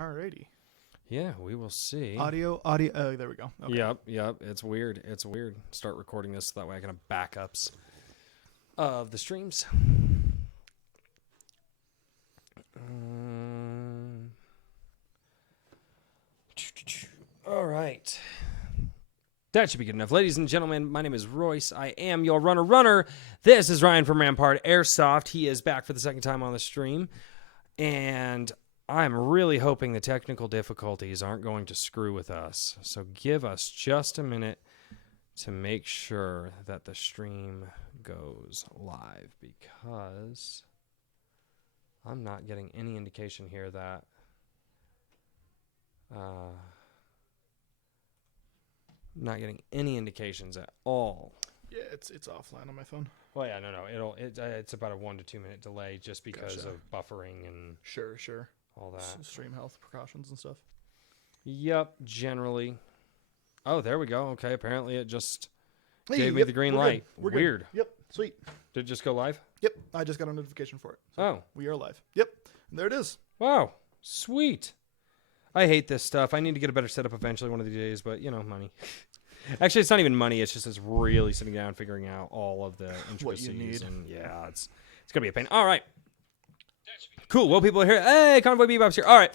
Alrighty. Yeah, we will see. Audio. There we go. Okay. Yep. It's weird. Start recording this so that way I can have backups of the streams. All right. That should be good enough. Ladies and gentlemen, my name is Royce. I am your runner. This is Ryan from Rampart Airsoft. He is back for the second time on the stream. And I'm really hoping the technical difficulties aren't going to screw with us. So give us just a minute to make sure that the stream goes live, because I'm not getting any indication here that not getting any indications at all. Yeah, it's offline on my phone. Well, yeah, no. It's about a 1 to 2 minute delay just because of buffering and Sure. all that. Stream health precautions and stuff. Yep, generally. Oh, there we go. Okay, apparently it just Hey, gave me the green we're light. good. We're Weird. Good. Yep. Sweet. Did it just go live? Yep. I just got a notification for it. So Oh. we are live. Yep. And there it is. Wow. Sweet. I hate this stuff. I need to get a better setup eventually one of these days, but, money. Actually, it's not even money. It's just really sitting down figuring out all of the intricacies. What you need. And yeah, it's going to be a pain. All right. Cool. Well, people are here. Hey, Convoy Bebop's here. All right.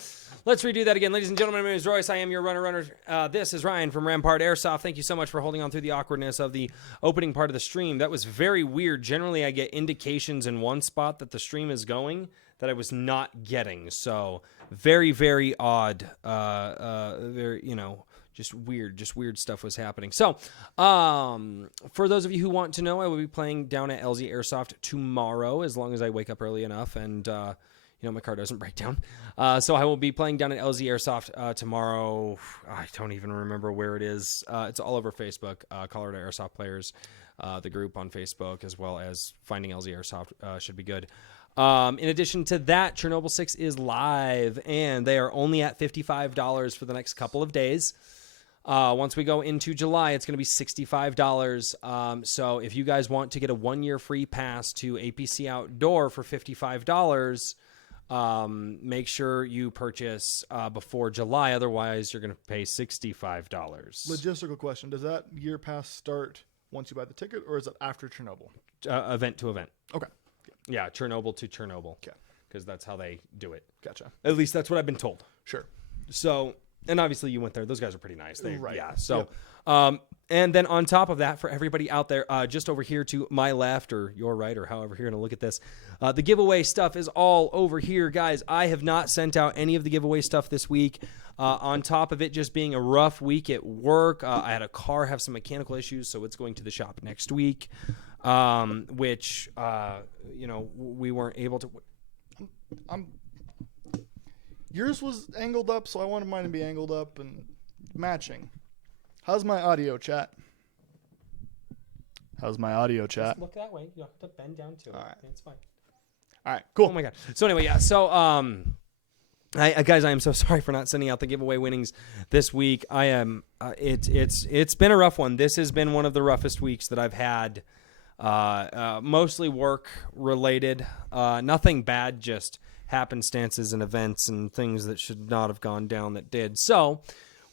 Let's redo that again. Ladies and gentlemen, my name is Royce. I am your runner. This is Ryan from Rampart Airsoft. Thank you so much for holding on through the awkwardness of the opening part of the stream. That was very weird. Generally, I get indications in one spot that the stream is going that I was not getting. So very, very odd. Just weird stuff was happening. So, for those of you who want to know, I will be playing down at LZ Airsoft tomorrow, as long as I wake up early enough and, my car doesn't break down. So I will be playing down at LZ Airsoft tomorrow. I don't even remember where it is. It's all over Facebook, Colorado Airsoft Players, the group on Facebook, as well as Finding LZ Airsoft should be good. In addition to that, Chernobyl 6 is live, and they are only at $55 for the next couple of days. Once we go into July, it's going to be $65. So if you guys want to get a 1-year free pass to APC Outdoor for $55, make sure you purchase before July. Otherwise, you're going to pay $65. Logistical question. Does that year pass start once you buy the ticket, or is it after Chernobyl? Event to event. Okay. Yeah, Chernobyl to Chernobyl. Okay. Because that's how they do it. Gotcha. At least that's what I've been told. Sure. So, and obviously you went there. Those guys are pretty nice. Right. Yeah. So, Yep. And then on top of that, for everybody out there, just over here to my left or your right, or however you're going to look at this, the giveaway stuff is all over here, guys. I have not sent out any of the giveaway stuff this week. On top of it just being a rough week at work, I had a car have some mechanical issues, so it's going to the shop next week, which, we weren't able to. Yours was angled up, so I wanted mine to be angled up and matching. How's my audio, chat? How's my audio, chat? Just look that way. You have to bend down to it. All right. It's fine. All right, cool. Oh my god. So anyway, yeah. So guys, I am so sorry for not sending out the giveaway winnings this week. I am. It's been a rough one. This has been one of the roughest weeks that I've had. Mostly work related. Nothing bad. Just happenstances and events and things that should not have gone down that did. So,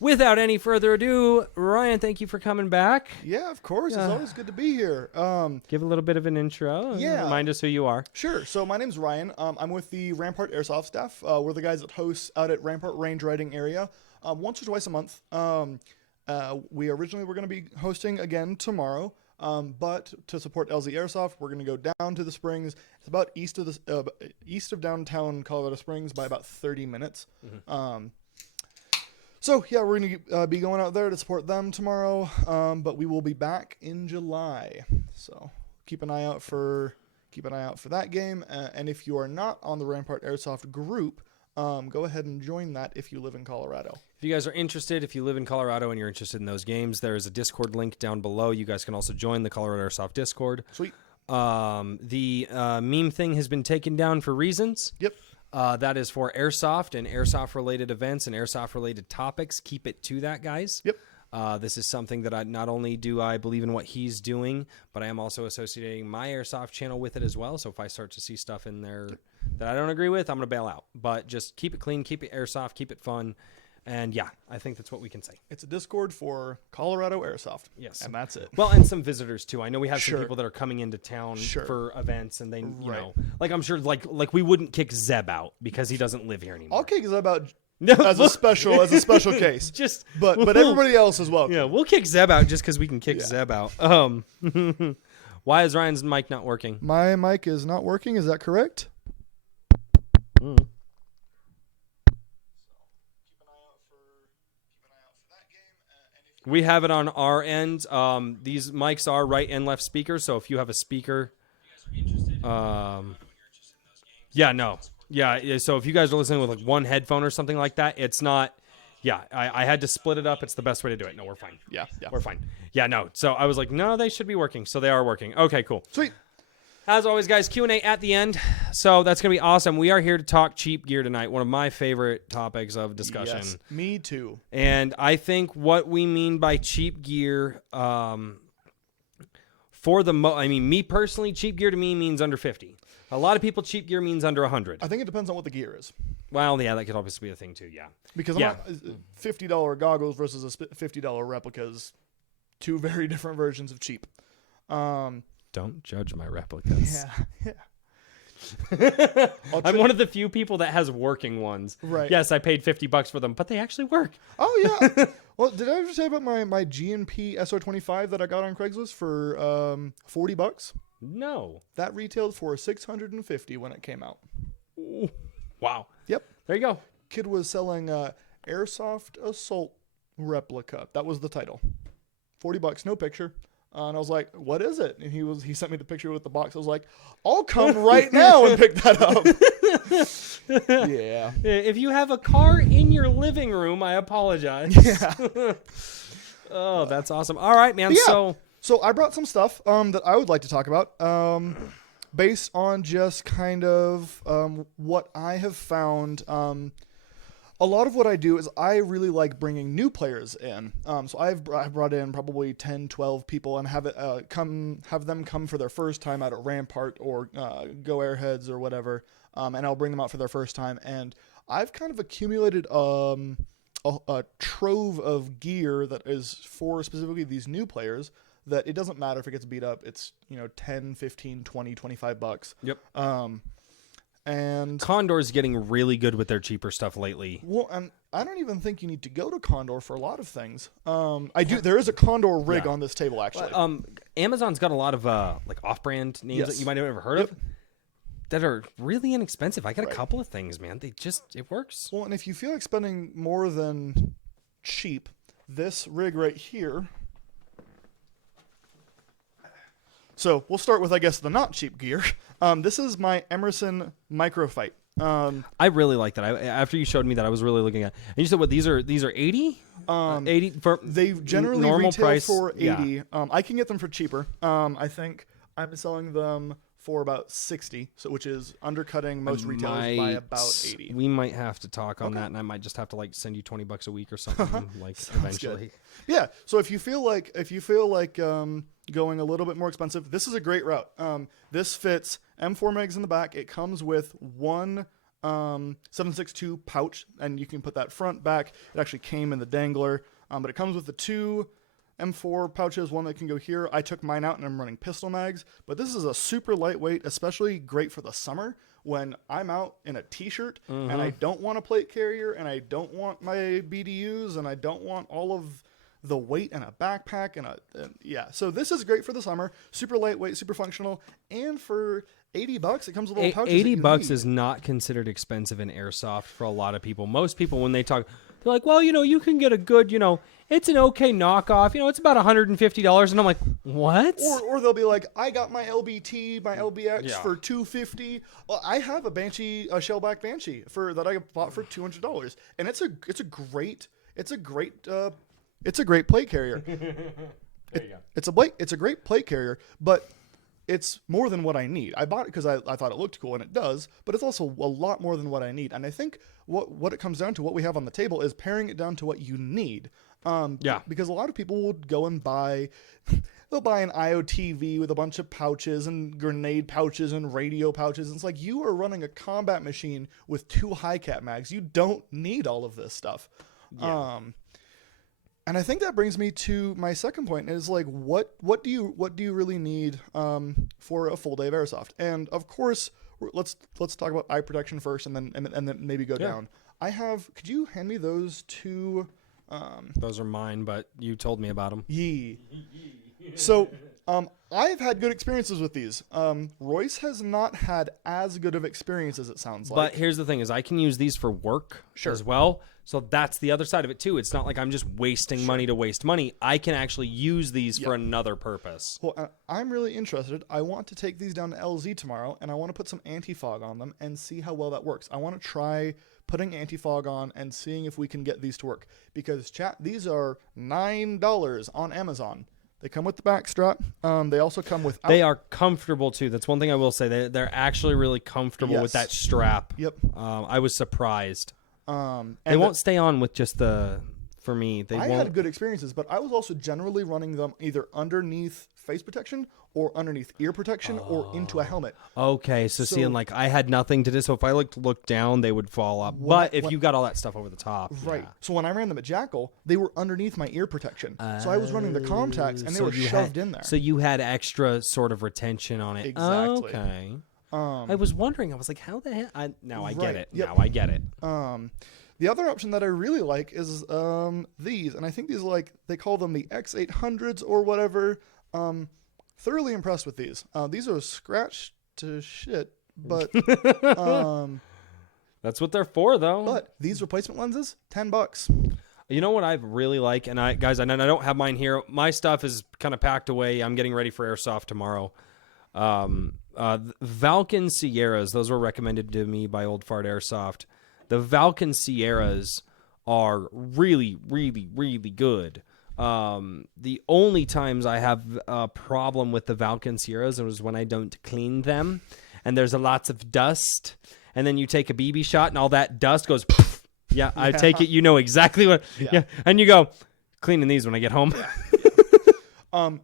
without any further ado, Ryan, thank you for coming back. Yeah, of course. It's always good to be here. Give a little bit of an intro. Yeah. Remind us who you are. Sure. So my name's Ryan. I'm with the Rampart Airsoft staff. We're the guys that host out at Rampart Range Riding area once or twice a month. We originally were going to be hosting again tomorrow. But to support LZ Airsoft, we're going to go down to the Springs. It's about east of downtown Colorado Springs by about 30 minutes. Mm-hmm. So yeah, we're going to be going out there to support them tomorrow. But we will be back in July. So keep an eye out for that game. And if you are not on the Rampart Airsoft group, go ahead and join that if you live in Colorado. If you guys are interested, if you live in Colorado and you're interested in those games, there is a Discord link down below. You guys can also join the Colorado Airsoft Discord. Sweet. The meme thing has been taken down for reasons. Yep. That is for airsoft and airsoft-related events and airsoft-related topics. Keep it to that, guys. Yep. This is something that I not only do I believe in what he's doing, but I am also associating my airsoft channel with it as well. So if I start to see stuff in there that I don't agree with, I'm going to bail out. But just keep it clean, keep it airsoft, keep it fun. And yeah, I think that's what we can say. It's a Discord for Colorado Airsoft. Yes. And that's it. Well, and some visitors too. I know we have Sure. some people that are coming into town Sure. for events, and they, you Right. know, like I'm sure, like we wouldn't kick Zeb out because he doesn't live here anymore. I'll kick Zeb out No, as a special case. Just, But everybody else is welcome. yeah, we'll kick Zeb out just because we can kick Zeb out. Why is Ryan's mic not working? My mic is not working. Is that correct? We have it on our end. These mics are right and left speakers, so if you have a speaker, yeah, no, yeah. So if you guys are listening with like one headphone or something like that, it's not. Yeah, I had to split it up. It's the best way to do it. No, we're fine. Yeah. We're fine. Yeah, no. So I was like, no, they should be working. So they are working. Okay, cool. Sweet. As always, guys, Q&A at the end. So that's going to be awesome. We are here to talk cheap gear tonight, one of my favorite topics of discussion. Yes, me too. And I think what we mean by cheap gear, me personally, cheap gear to me means under 50. A lot of people, cheap gear means under 100. I think it depends on what the gear is. Well, yeah, that could obviously be a thing too, yeah. Because $50 goggles versus a $50 replicas, two very different versions of cheap. Don't judge my replicas. Yeah. I'm one of the few people that has working ones. Right. Yes, I paid $50 for them, but they actually work. Oh, yeah. Well, did I ever say about my G&P SR25 that I got on Craigslist for $40? No. That retailed for $650 when it came out. Ooh. Wow. Yep. There you go. Kid was selling Airsoft Assault Replica. That was the title. $40, no picture. And I was like, what is it? And he sent me the picture with the box. I was like, I'll come right now and pick that up. Yeah. If you have a car in your living room, I apologize. Yeah. Oh, that's awesome. All right, man. Yeah. So I brought some stuff that I would like to talk about based on just kind of what I have found. A lot of what I do is I really like bringing new players in. So I've brought in probably 10, 12 people and have them come for their first time out at Rampart or Go Airheads or whatever. And I'll bring them out for their first time. And I've kind of accumulated a trove of gear that is for specifically these new players that it doesn't matter if it gets beat up. It's, 10, 15, 20, $25. Yep. And Condor's getting really good with their cheaper stuff lately. well, and I don't even think you need to go to Condor for a lot of things. There is a Condor rig on this table actually. Amazon's got a lot of like off-brand names that you might have never heard of that are really inexpensive. I got a couple of things, man. It works. Well, and if you feel like spending more than cheap, this rig right here. So we'll start with, I guess, the not cheap gear. This is my Emerson Microfight. I really like that. After you showed me that, I was really looking at. And you said what? These are 80? 80 for they generally normal retail price for 80. Yeah. I can get them for cheaper. I think I'm selling them for about 60, which is undercutting most retailers by about 80. We might have to talk on that, and I might just have to send you $20 a week or something eventually. Yeah. So if you feel like going a little bit more expensive, this is a great route. This fits M4 mags in the back. It comes with one 7.62 pouch, and you can put that front, back. It actually came in the dangler, but it comes with the two M4 pouches, one that can go here. I took mine out and I'm running pistol mags, but this is a super lightweight, especially great for the summer when I'm out in a t-shirt and I don't want a plate carrier and I don't want my BDUs and I don't want all of the weight in a backpack so this is great for the summer, super lightweight, super functional, and for $80 it comes with little pouches. $80 is not considered expensive in airsoft for a lot of people. Most people, when they talk, they're like, well, you can get a good, it's an okay knockoff. It's about $150, and I'm like, what? Or they'll be like, I got my LBT, my LBX for $250. Well, I have a Shellback Banshee that I bought for $200, and it's a great plate carrier. It's a great plate carrier, but it's more than what I need. I bought it because I thought it looked cool, and it does, but it's also a lot more than what I need. And I think what it comes down to, what we have on the table, is paring it down to what you need. Because a lot of people will go and buy they'll buy an IOTV with a bunch of pouches and grenade pouches and radio pouches. And it's like, you are running a combat machine with 2 high-cap mags. You don't need all of this stuff. Yeah. And I think that brings me to my second point is like, what do you really need for a full day of airsoft? And of course, let's talk about eye protection first, and then maybe go down. Could you hand me those 2? Those are mine, but you told me about them. So, I've had good experiences with these. Royce has not had as good of experiences, it sounds like. But here's the thing: is I can use these for work as well. So that's the other side of it too. It's not like I'm just wasting money to waste money. I can actually use these for another purpose. Well, I'm really interested. I want to take these down to LZ tomorrow, and I want to put some anti-fog on them and see how well that works. I want to try putting anti-fog on and seeing if we can get these to work. Because, chat, these are $9 on Amazon. They come with the back strap. They also come with... They are comfortable, too. That's one thing I will say. They're actually really comfortable with that strap. Yep. I was surprised. They And won't stay on with just the... For me, they I won't... had good experiences, but I was also generally running them either underneath face protection or underneath ear protection or into a helmet. Okay, so seeing like I had nothing to do, so if I look down, they would fall up. But if you got all that stuff over the top, Right. yeah. So when I ran them at Jackal, they were underneath my ear protection. So I was running the Comtacs, and they So were you shoved had- in there. So you had extra sort of retention on it. Exactly. Okay. I was wondering. I was like, how the hell? Now I get Right, it. yep. Now I get it. The other option that I really like is these, and I think these they call them the X800s or whatever. Thoroughly impressed with these. These are scratched to shit, but That's what they're for, though. but these replacement lenses, $10. You know what I really like, and I don't have mine here. My stuff is kind of packed away. I'm getting ready for airsoft tomorrow. Valken Sierras, those were recommended to me by Old Fart Airsoft. The Valken Sierras are really, really, really good. The only times I have a problem with the Valken Sierras is when I don't clean them, and there's lots of dust, and then you take a BB shot, and all that dust goes. Yeah, I take it. You know exactly what. Yeah, and you go cleaning these when I get home.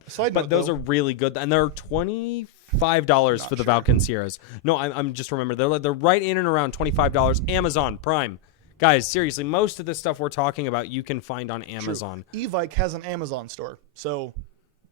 Side But note, those though, are really good, and they're $25 for the Valken Sierras. No, I'm just remember they're right in and around $25. Amazon Prime, guys. Seriously, most of the stuff we're talking about you can find on Amazon. Evike has an Amazon store, so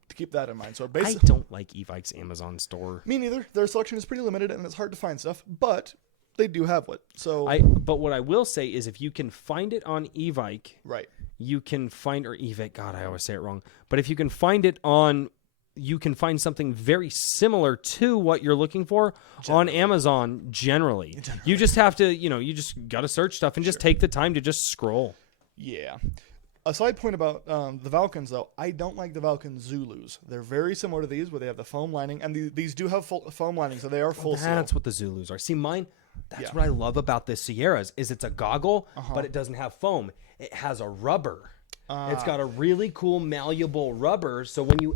to keep that in mind. So I basically, don't like Evike's Amazon store. me neither. Their selection is pretty limited, and it's hard to find stuff, but they do have it. So But what I will say is, if you can find it on Evike, right. you can find or Evike. God, I always say it wrong. But if you can find it on. You can find something very similar to what you're looking for on Amazon generally. You just have to, you just got to search stuff and just take the time to just scroll. Yeah. A side point about the Valkens, though, I don't like the Valken Zulus. They're very similar to these, where they have the foam lining, and these do have foam lining, so they are full seal. That's what the Zulus are. See, mine, that's what I love about the Sierras, is it's a goggle, but it doesn't have foam. It has a rubber. It's got a really cool malleable rubber, so when you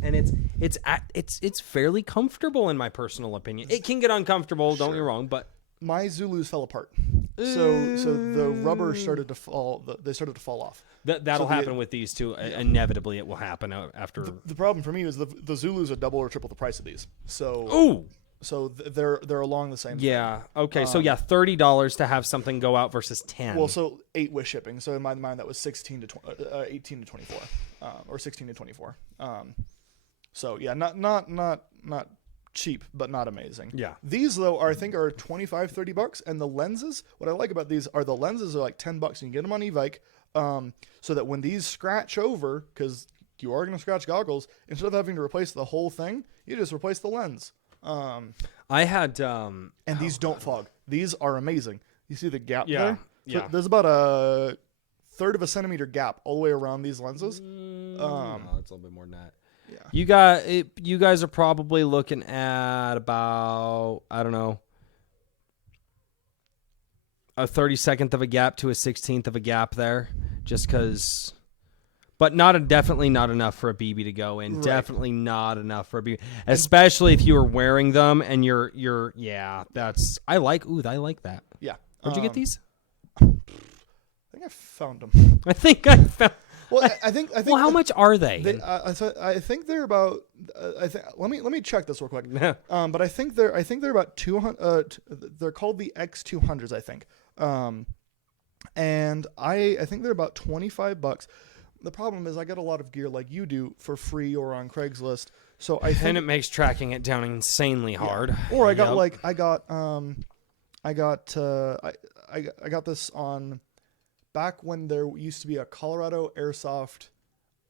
it's fairly comfortable in my personal opinion. It can get uncomfortable, don't get me wrong, but My Zulus fell apart, so the rubber started to fall. They started to fall off. that'll happen with these too. Inevitably, it will happen after. The problem for me is the Zulus are double or triple the price of these. So Ooh. So they're along the same. Yeah. Okay. So yeah, $30 to have something go out versus 10. Well, so 8 with shipping. So in my mind, that was 18 to 24, or 16 to 24. So yeah, not cheap, but not amazing. Yeah. These though I think are $25-$30, and the lenses. What I like about these are the lenses are like $10, and you get them on Evike, so that when these scratch over, because you are going to scratch goggles, instead of having to replace the whole thing, you just replace the lens. I had And these don't fog. These are amazing. You see the gap Yeah, there? So yeah. there's about a third of a centimeter gap all the way around these lenses. no, it's a little bit more than that. Yeah. You guys are probably looking at about, I don't know, a 32nd of a gap to a 16th of a gap there, just because. But definitely not enough for a BB to go in. Right. Definitely not enough for a BB, especially if you were wearing them and you're. Yeah, that's. I like that. Yeah. Where'd you get these? I think I found them. I think I found. Well, I think. Well, how much are they? I think they're about. Let me check this real quick. But I think they're about 200. They're called the X200s, I think. And I think they're about $25. The problem is I get a lot of gear like you do for free or on Craigslist. So I think, and it makes tracking it down insanely hard. Or I got I got this on back when there used to be a Colorado Airsoft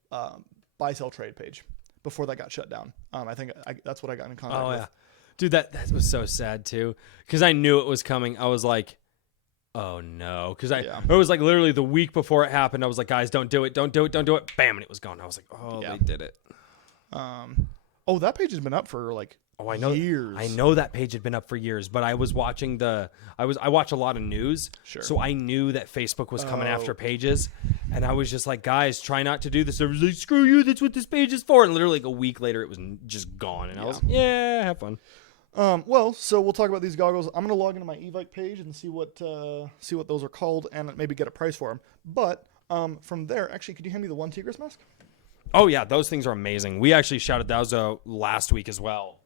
buy sell trade page before that got shut down. I think that's what I got in contact with. Oh yeah, dude, that was so sad too because I knew it was coming. I was like, oh no, because it was like literally the week before it happened. I was like, guys, don't do it, don't do it, don't do it. Bam, and it was gone. I was like, oh, they did it. Oh, that page has been up for like years. I know that page had been up for years, but I was watching I watch a lot of news, so I knew that Facebook was coming after pages, and I was just like, guys, try not to do this. I was like, screw you, that's what this page is for. And literally like a week later, it was just gone, and I was have fun. Well, so we'll talk about these goggles. I'm gonna log into my Evike page and see what those are called, and maybe get a price for them. But from there, actually, could you hand me the one Tigris mask? Oh yeah, those things are amazing. We actually shouted those out last week as well.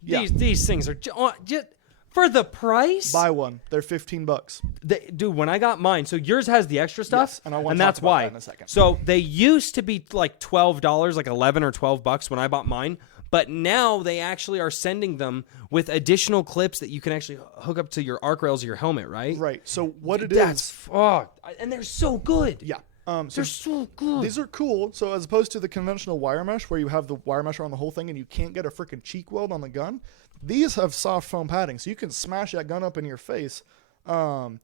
These things are just for the price. Buy one; they're $15. Dude, when I got mine, so yours has the extra stuff, yes, and that's why. That in a second. So they used to be like $12, like $11 or $12 when I bought mine, but now they actually are sending them with additional clips that you can actually hook up to your arc rails or your helmet, right? Right. So what That's fucked, and they're so good. Yeah. They're so good. These are cool. So as opposed to the conventional wire mesh where you have the wire mesh around the whole thing and you can't get a freaking cheek weld on the gun, these have soft foam padding, so you can smash that gun up in your face. And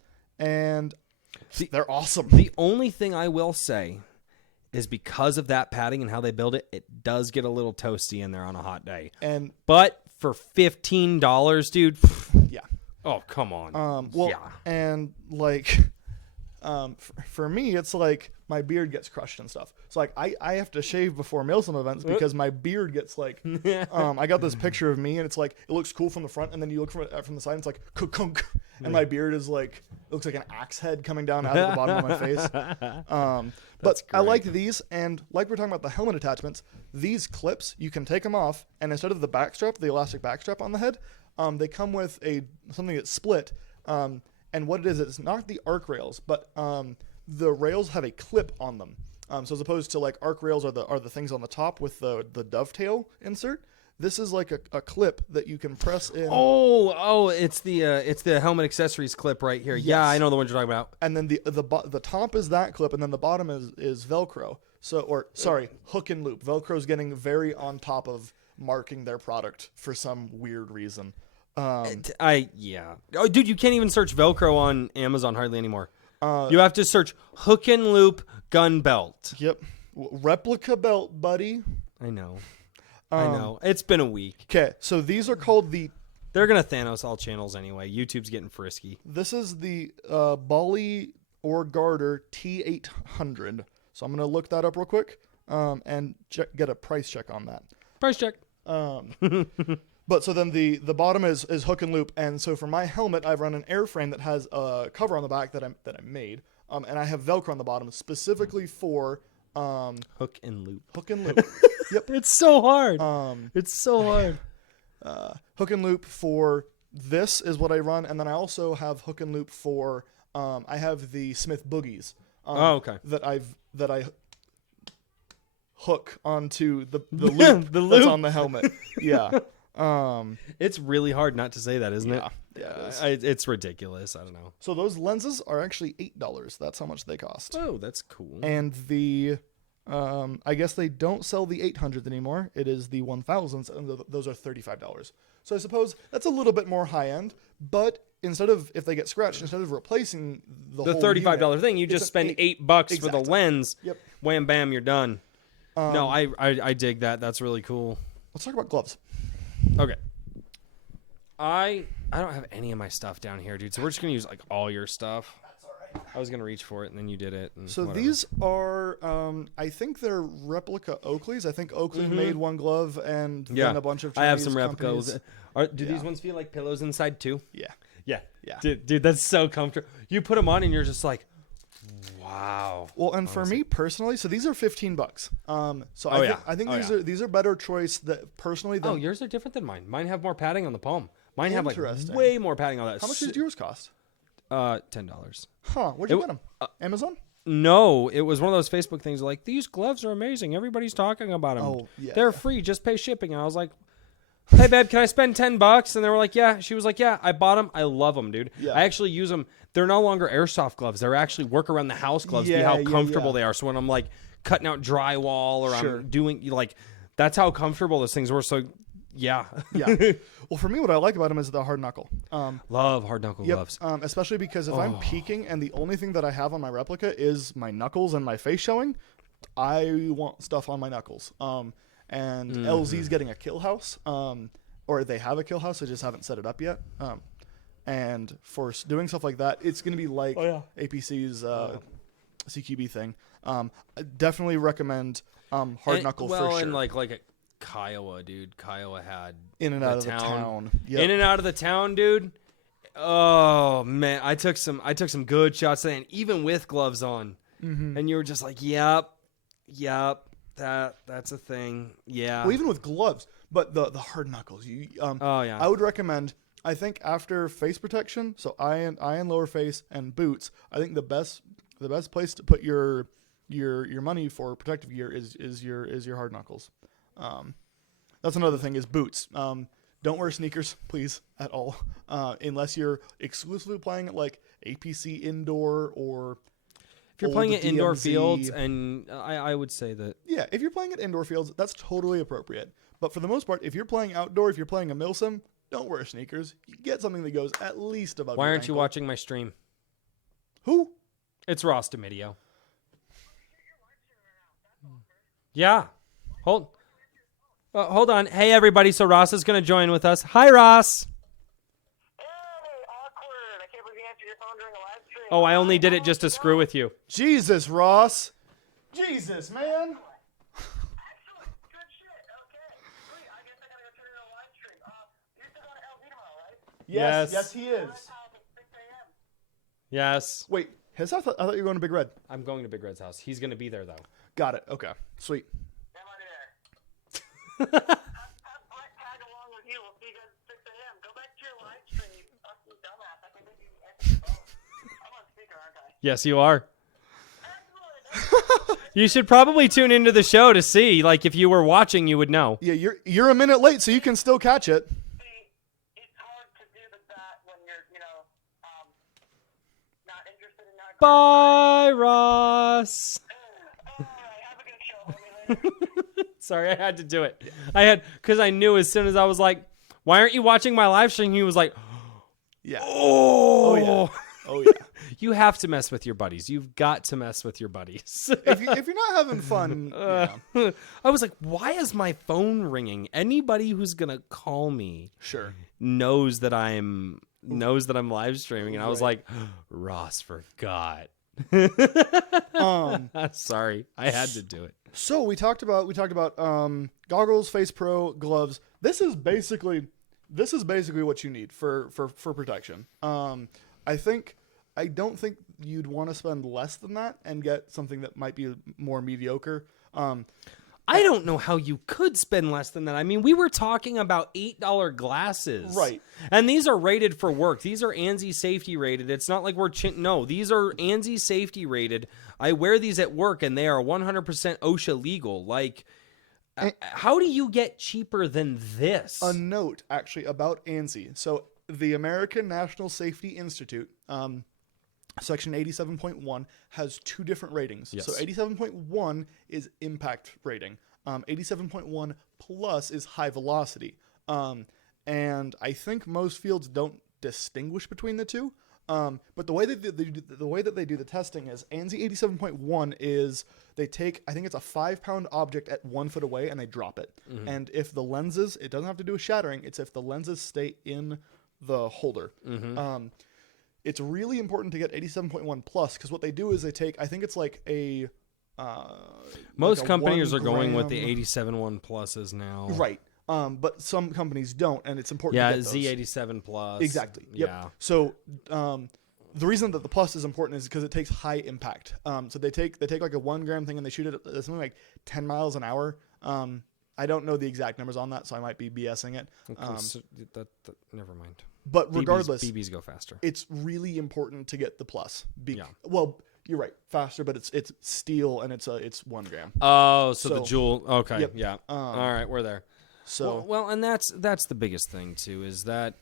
they're awesome. The only thing I will say is because of that padding and how they build it, it does get a little toasty in there on a hot day. But for $15, dude, yeah. Oh, come on. And like for me, it's like my beard gets crushed and stuff. So like I have to shave before Milsim events because my beard gets like I got this picture of me and it's like it looks cool from the front and then you look from the side and it's like kunk, and my beard is like it looks like an axe head coming down out of the bottom of my face. But I like these, and like we're talking about the helmet attachments, these clips you can take them off, and instead of the backstrap, the elastic backstrap on the head, they come with something that's split. And what it is, it's not the arc rails, but the rails have a clip on them. So as opposed to like arc rails are the things on the top with the dovetail insert. This is like a clip that you can press in. Oh, it's the helmet accessories clip right here. Yes. Yeah, I know the one you're talking about. And then the top is that clip, and then the bottom is Velcro. Hook and loop. Velcro's getting very on top of marking their product for some weird reason. Oh, dude, you can't even search Velcro on Amazon hardly anymore. You have to search hook and loop gun belt. Yep, replica belt, buddy. I know. It's been a week. Okay, so these are called They're gonna Thanos all channels anyway. YouTube's getting frisky. This is the Bali or Garter T800. So I'm gonna look that up real quick and get a price check on that. Price check. But so then the bottom is hook and loop, and so for my helmet, I've run an airframe that has a cover on the back that I made, and I have Velcro on the bottom specifically for hook and loop. Hook and loop. Yep, it's so hard. It's so hard. Hook and loop for this is what I run, and then I also have hook and loop for I have the Smith Boogies. Okay. That I hook onto the loop that's on the helmet. Yeah. It's really hard not to say that, isn't it? Yeah, it's ridiculous. I don't know. So those lenses are actually $8. That's how much they cost. Oh, that's cool. And the I guess they don't sell the 800 anymore. It is the 1000s, and those are $35. So I suppose that's a little bit more high end. But if they get scratched, instead of replacing the whole $35 unit, thing, you just spend $8 for the lens. Yep. Wham bam, you're done. No, I dig that. That's really cool. Let's talk about gloves. Okay. I don't have any of my stuff down here, dude. So we're just gonna use like all your stuff. That's all right. I was gonna reach for it, and then you did it. So whatever. These are, I think they're replica Oakleys. I think Oakley made one glove, and then a bunch of Chinese I have some replicas. Companies. Do these ones feel like pillows inside too? Yeah. Yeah. Dude, that's so comfortable. You put them on, and you're just like, wow. Wow. Well, and for me personally, so these are $15. So Oh, I think yeah. these are better choice that personally than Oh, yours are different than mine. Mine have more padding on the palm. Mine have like Interesting. way more padding on that. How much did yours cost? $10. Huh? Where'd you get them? Amazon? No, it was one of those Facebook things like, these gloves are amazing. Everybody's talking about them. Oh, yeah, They're yeah. free. Just pay shipping. And I was like, hey, babe, can I spend $10? And they were like, yeah. She was like, yeah, I bought them. I love them, dude. Yeah. I actually use them. They're no longer airsoft gloves. They're actually work around the house gloves. See Yeah, how yeah, comfortable yeah. they are. So when I'm like cutting out drywall or Sure. I'm doing like, that's how comfortable those things were. So yeah. Yeah. Well, for me, what I like about them is the hard knuckle. Love hard knuckle Yep. gloves. Especially because if I'm peeking and the only thing that I have on my replica is my knuckles and my face showing, I want stuff on my knuckles. And LZ's getting a kill house, or they have a kill house. They just haven't set it up yet. And for doing stuff like that, it's going to be like APC's CQB thing. I definitely recommend hard knuckle for sure. And like at Kiowa, dude. Kiowa had In and out of the town. Yep. In and out of the town, dude. Oh man, I took some good shots today, and even with gloves on, and you were just like, yep, that's a thing. Yeah. Well, even with gloves, but the hard knuckles. Oh yeah. I would recommend. I think after face protection, so eye and lower face and boots, I think the best place to put your money for protective gear is your hard knuckles. That's another thing is boots. Don't wear sneakers, please, at all, unless you're exclusively playing at like APC indoor or. If you're playing at indoor DMZ. fields, and I would say that. Yeah, if you're playing at indoor fields, that's totally appropriate. But for the most part, if you're playing outdoor, if you're playing a milsim, don't wear sneakers. You get something that goes at least above. Why your aren't you ankle. watching my stream? Who? It's Ross D'Amidio. Yeah. Hold on. Hey, everybody. So Ross is going to join with us. Hi, Ross. Hey, awkward. I can't believe you answered your phone during a live stream. Oh, I only did it just to screw with you. Jesus, Ross. Jesus, man. Excellent. Good shit. Okay. Sweet. I guess I gotta go turn in a live stream. You're still going to LV tomorrow, right? Yes. Yes, he is. At 6 a.m. Yes. Wait, I thought you were going to Big Red. I'm going to Big Red's house. He's going to be there, though. Got it. Okay, sweet. Am I there? I tag along with you. We'll see you guys at 6 a.m. Go back to your live stream, you fucking dumbass. I can't believe you answered your phone. I'm on speaker, aren't I? Yes, you are. Excellent. You should probably tune into the show to see. Like, if you were watching, you would know. Yeah, you're a minute late, so you can still catch it. See, it's hard to do that when you're, not interested in that. Bye, Ross. All right, have a good show. Love you later. Sorry, I had to do it. Because I knew as soon as I was like, why aren't you watching my live stream? He was like, Yeah. oh. yeah. Oh yeah. You have to mess with your buddies. You've got to mess with your buddies. if you're not having fun, yeah, I was like, why is my phone ringing? Anybody who's going to call me sure. knows that I'm live streaming. And I was Right. like, Ross forgot. Um. Sorry. I had to do it. So we talked about goggles, face pro, gloves. This is basically what you need for protection. I don't think you'd want to spend less than that and get something that might be more mediocre. I don't know how you could spend less than that. I mean, we were talking about $8 glasses. Right. And these are rated for work. These are ANSI safety rated. It's not like no, these are ANSI safety rated. I wear these at work and they are 100% OSHA legal. Like, how do you get cheaper than this? A note actually about ANSI. So the American National Safety Institute, Section 87.1 has two different ratings. Yes. So 87.1 is impact rating. 87.1 plus is high velocity. And I think most fields don't distinguish between the two. But the way that they do the testing is ANSI 87.1 is they take, I think it's a 5-pound object at 1 foot away and they drop it. Mm-hmm. And if the lenses, it doesn't have to do with shattering. It's if the lenses stay in the holder. Mm-hmm. It's really important to get 87.1 plus because what they do is they take, I think it's like a Most like a companies 1 are going with the gram- 87.1 pluses now. right. But some companies don't, and it's important. Yeah, to get those. Z87 plus. Exactly. Yep. Yeah. So the reason that the plus is important is because it takes high impact. So they take like a 1 gram thing and they shoot it at something like 10 miles an hour. I don't know the exact numbers on that, so I might be BSing it. Never mind. But regardless, BBs go faster. it's really important to get the plus. Yeah. Well, you're right, faster, but it's steel and it's 1 gram. Oh, so the So- jewel. Okay, Yep. yeah. All right, we're there. So Well, and that's the biggest thing too, is that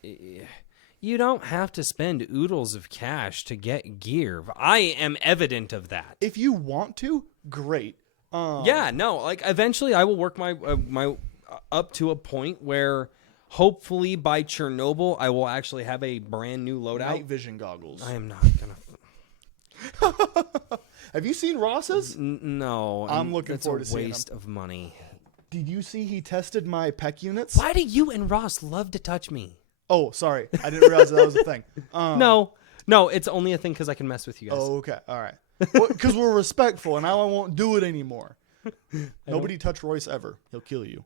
you don't have to spend oodles of cash to get gear. I am evident of that. if you want to, great. Yeah, no, like eventually I will work my up to a point where hopefully by Chernobyl I will actually have a brand new loadout. Night vision goggles. I am not gonna. Have you seen Ross's? No, I'm looking that's forward a to seeing 'em. waste of money. Did you see he tested my PEC units? Why do you and Ross love to touch me? Oh, sorry. I didn't realize that was a thing. No, it's only a thing because I can mess with you guys. Oh, okay. All right. Because we're respectful, and now I won't do it anymore. Nobody touch Royce ever. He'll kill you.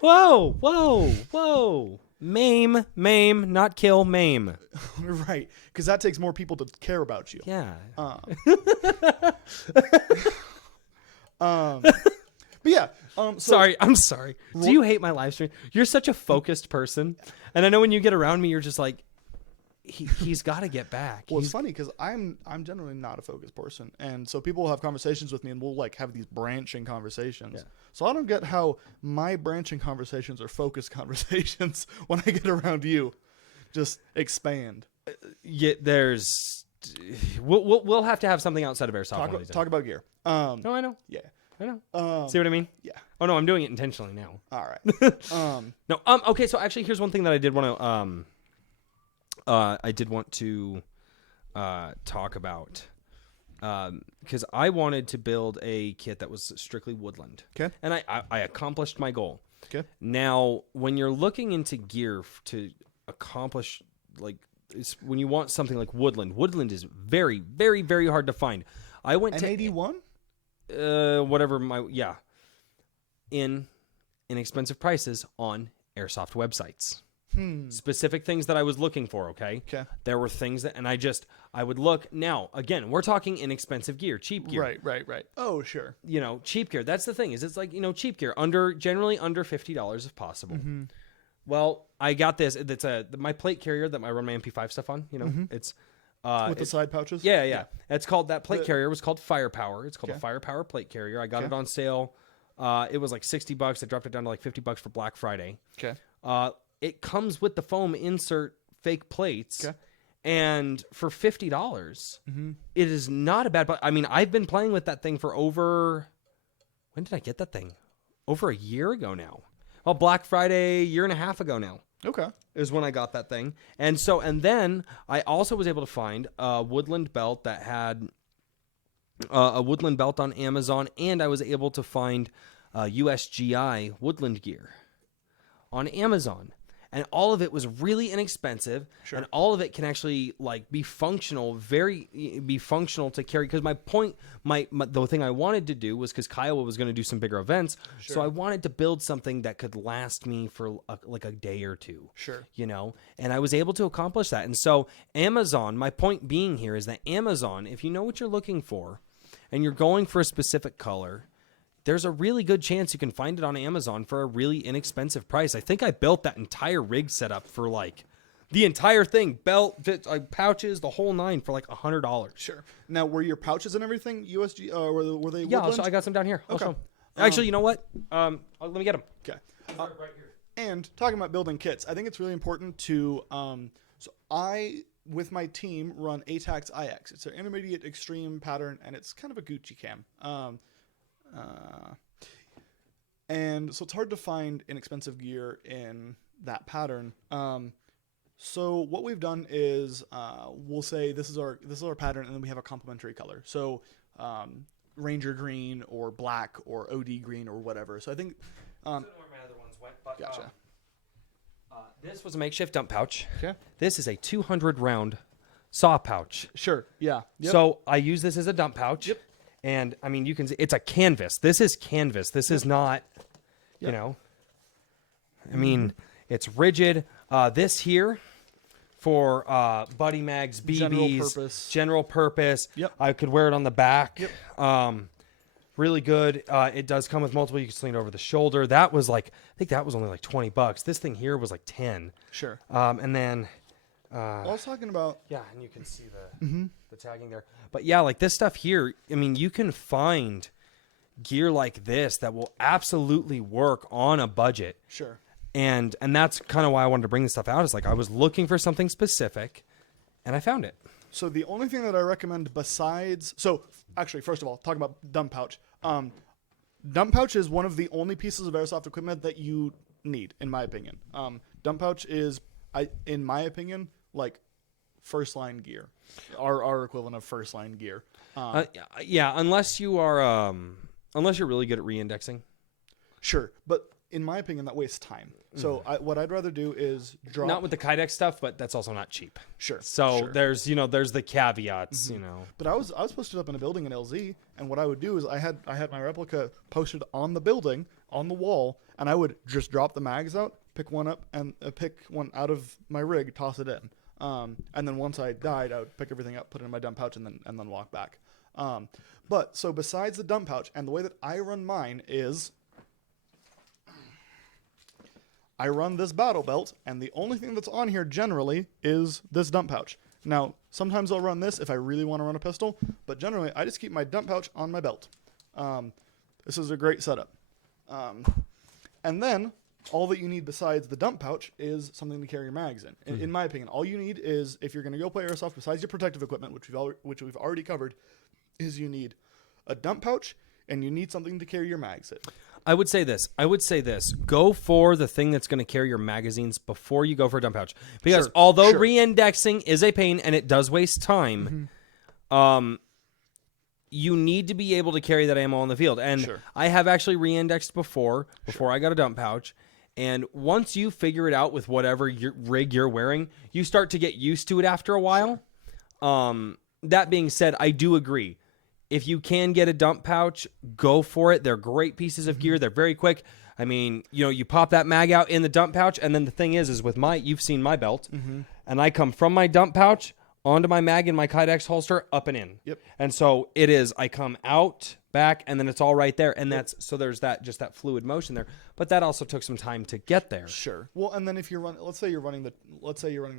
Whoa. Maim, not kill, maim. Right. Because that takes more people to care about you. Yeah. But yeah. So Sorry, I'm sorry. Do you hate my live stream? You're such a focused person. And I know when you get around me, you're just like, he's got to get back. Well, it's funny because I'm generally not a focused person, and so people will have conversations with me, and we'll like have these branching conversations. Yeah. So I don't get how my branching conversations are focused conversations when I get around you. Just expand. Yeah, we'll have to have something outside of airsoft. one of these Talk about gear. days. No, I know. Yeah. I know. See what I mean? Yeah. Oh no, I'm doing it intentionally now. All right. No. Okay. So actually, here's one thing that I did want to talk about, because I wanted to build a kit that was strictly woodland. Okay. And I accomplished my goal. Okay. Now, when you're looking into gear to accomplish, like, when you want something like woodland is very, very, very hard to find. I went to N81. in inexpensive prices on airsoft websites. Specific things that I was looking for. Okay. Okay. There were things that, and I would look. Now, again, we're talking inexpensive gear, cheap gear. Right. Oh, sure. Cheap gear. That's the thing. Is it's like cheap gear generally under $50 if possible. Mm-hmm. Well, I got this. It's my plate carrier that I run my MP5 stuff on. It's With the side pouches. yeah. It's called, that plate carrier was called Firepower. It's called Okay. a Firepower plate carrier. I got Okay. it on sale. It was like $60. I dropped it down to like $50 for Black Friday. Okay. It comes with the foam insert fake plates. Okay. And for $50, it is not a bad. But I mean, I've been playing with that thing for over. When did I get that thing? Over a year ago now. Well, Black Friday, 1.5 years ago now Okay. is when I got that thing. And then I also was able to find a woodland belt that had a woodland belt on Amazon, and I was able to find USGI woodland gear on Amazon. And all of it was really inexpensive, and all of it can actually be functional, be functional to carry. Because my point, the thing I wanted to do was, because Kiowa was going to do some bigger events, so I wanted to build something that could last me for a day or two. Sure. And I was able to accomplish that. And so Amazon, my point being here is that Amazon, if you know what you're looking for, and you're going for a specific color, there's a really good chance you can find it on Amazon for a really inexpensive price. I think I built that entire rig setup for the entire thing, belt, pouches, the whole nine, for $100. Sure. Now, were your pouches and everything USG? Were they? Yeah, woodland? I got some down here. I'll Okay. show 'em. Actually, you know what? Let me get them. Okay. And talking about building kits, I think it's really important to. So I, with my team, run ATAX IX. It's an intermediate extreme pattern, and it's kind of a Gucci cam. And so it's hard to find inexpensive gear in that pattern. So what we've done is we'll say this is our pattern, and then we have a complementary color. So Ranger green or black or OD green or whatever. So I think gotcha. This was a makeshift dump pouch. Okay. This is a 200 round saw pouch. Sure. Yeah. Yep. So I use this as a dump pouch. Yep. And I mean, you can see it's a canvas. This is canvas. This is not, I mean, it's rigid. This here for buddy mags, BBs, General purpose. Yep. I could wear it on the back. Really good. It does come with multiple. You can sling it over the shoulder. That was like, I think that was only like $20. This thing here was like 10. Sure. And then, I was talking about. yeah, and you can see the tagging there. But yeah, like this stuff here, I mean, you can find gear like this that will absolutely work on a budget. Sure. And that's kind of why I wanted to bring this stuff out. Is like I was looking for something specific, and I found it. So the only thing that I recommend besides, so actually, first of all, talking about dump pouch. Dump pouch is one of the only pieces of airsoft equipment that you need, in my opinion. Dump pouch is, in my opinion, like first line gear, our equivalent of first line gear. Yeah, unless you are, unless you're really good at re-indexing. Sure, but in my opinion, that wastes time. So what I'd rather do is drop. Not with the Kydex stuff, but that's also not cheap. Sure. So sure. there's the caveats, you know. But I was posted up in a building in LZ, and what I would do is I had my replica posted on the building, on the wall, and I would just drop the mags out, pick one up, and pick one out of my rig, toss it in. And then once I died, I would pick everything up, put it in my dump pouch, and then walk back. But so besides the dump pouch, and the way that I run mine is, I run this battle belt, and the only thing that's on here generally is this dump pouch. Now, sometimes I'll run this if I really want to run a pistol, but generally I just keep my dump pouch on my belt. This is a great setup. And then all that you need besides the dump pouch is something to carry your mags in. In my opinion, all you need is, if you're going to go play airsoft, besides your protective equipment, which we've already covered, is you need a dump pouch and you need something to carry your mags in. I would say this. Go for the thing that's going to carry your magazines before you go for a dump pouch. Because although re-indexing is a pain and it does waste time, you need to be able to carry that ammo on the field. And I have actually re-indexed before I got a dump pouch. And once you figure it out with whatever rig you're wearing, you start to get used to it after a while. That being said, I do agree. If you can get a dump pouch, go for it. They're great pieces of gear. They're very quick. I mean, you pop that mag out in the dump pouch, and then the thing is with you've seen my belt, and I come from my dump pouch onto my mag in my Kydex holster, up and in. Yep. And so it is, I come out, back, and then it's all right there. And so there's just that fluid motion there. But that also took some time to get there. Sure. Well, and then if you're let's say you're running the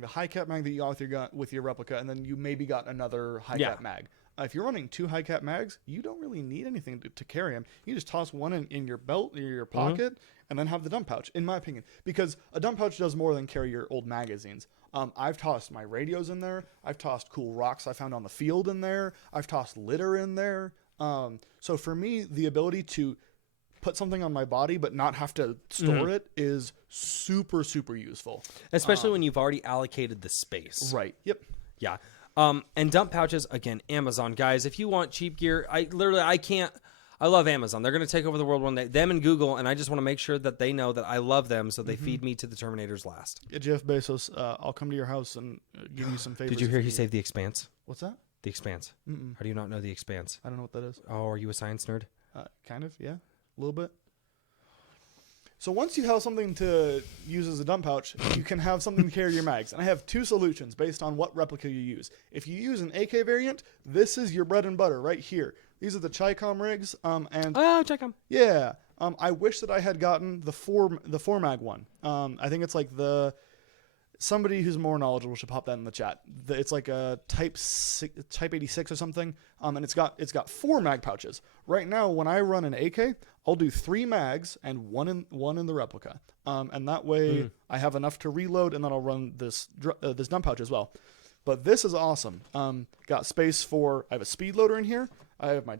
high cap mag that you got with your replica, and then you maybe got another high cap mag. If you're running 2 high cap mags, you don't really need anything to carry them. You just toss one in your belt or your pocket, and then have the dump pouch, in my opinion. Because a dump pouch does more than carry your old magazines. I've tossed my radios in there. I've tossed cool rocks I found on the field in there. I've tossed litter in there. So for me, the ability to put something on my body but not have to store it is super, super useful. Especially when you've already allocated the space. Right. Yep. Yeah. And dump pouches, again, Amazon, guys. If you want cheap gear, I love Amazon. They're going to take over the world one day. Them and Google, and I just want to make sure that they know that I love them, so they feed me to the Terminators last. Yeah, Jeff Bezos, I'll come to your house and give you some favors. Did you hear he saved The Expanse? What's that? The Expanse. How do you not know The Expanse? I don't know what that is. Oh, are you a science nerd? Kind of, yeah. A little bit. So once you have something to use as a dump pouch, you can have something to carry your mags. And I have 2 solutions based on what replica you use. If you use an AK variant, this is your bread and butter right here. These are the Chicom rigs. Chicom. Yeah. I wish that I had gotten the 4 mag one. I think it's like somebody who's more knowledgeable should pop that in the chat. It's like a type 86 or something. And it's got 4 mag pouches. Right now, when I run an AK, I'll do 3 mags and one in the replica. And that way I have enough to reload, and then I'll run this dump pouch as well. But this is awesome. Got space for, I have a speed loader in here. I have my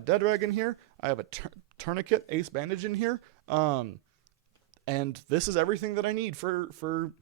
dead rag in here. I have a tourniquet ace bandage in here. And this is everything that I need for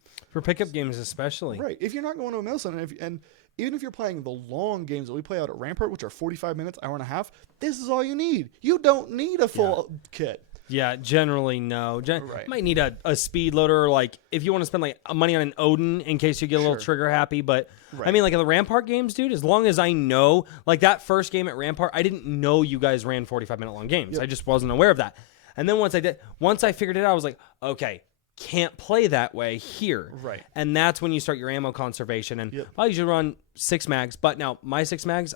pickup games, especially. Right. If you're not going to a mail center, and even if you're playing the long games that we play out at Rampart, which are 45 minutes, hour and a half, this is all you need. You don't need a full kit. Yeah, generally no. Right. You might need a speed loader, like if you want to spend like money on an Odin in case you get a little trigger happy. But I mean, like in the Rampart games, dude, as long as I know, like that first game at Rampart, I didn't know you guys ran 45-minute long games. I just wasn't aware of that. And then once I figured it out, I was like, okay, can't play that way here. Right. And that's when you start your ammo conservation. And Yep. I usually run 6 mags, but now my 6 mags,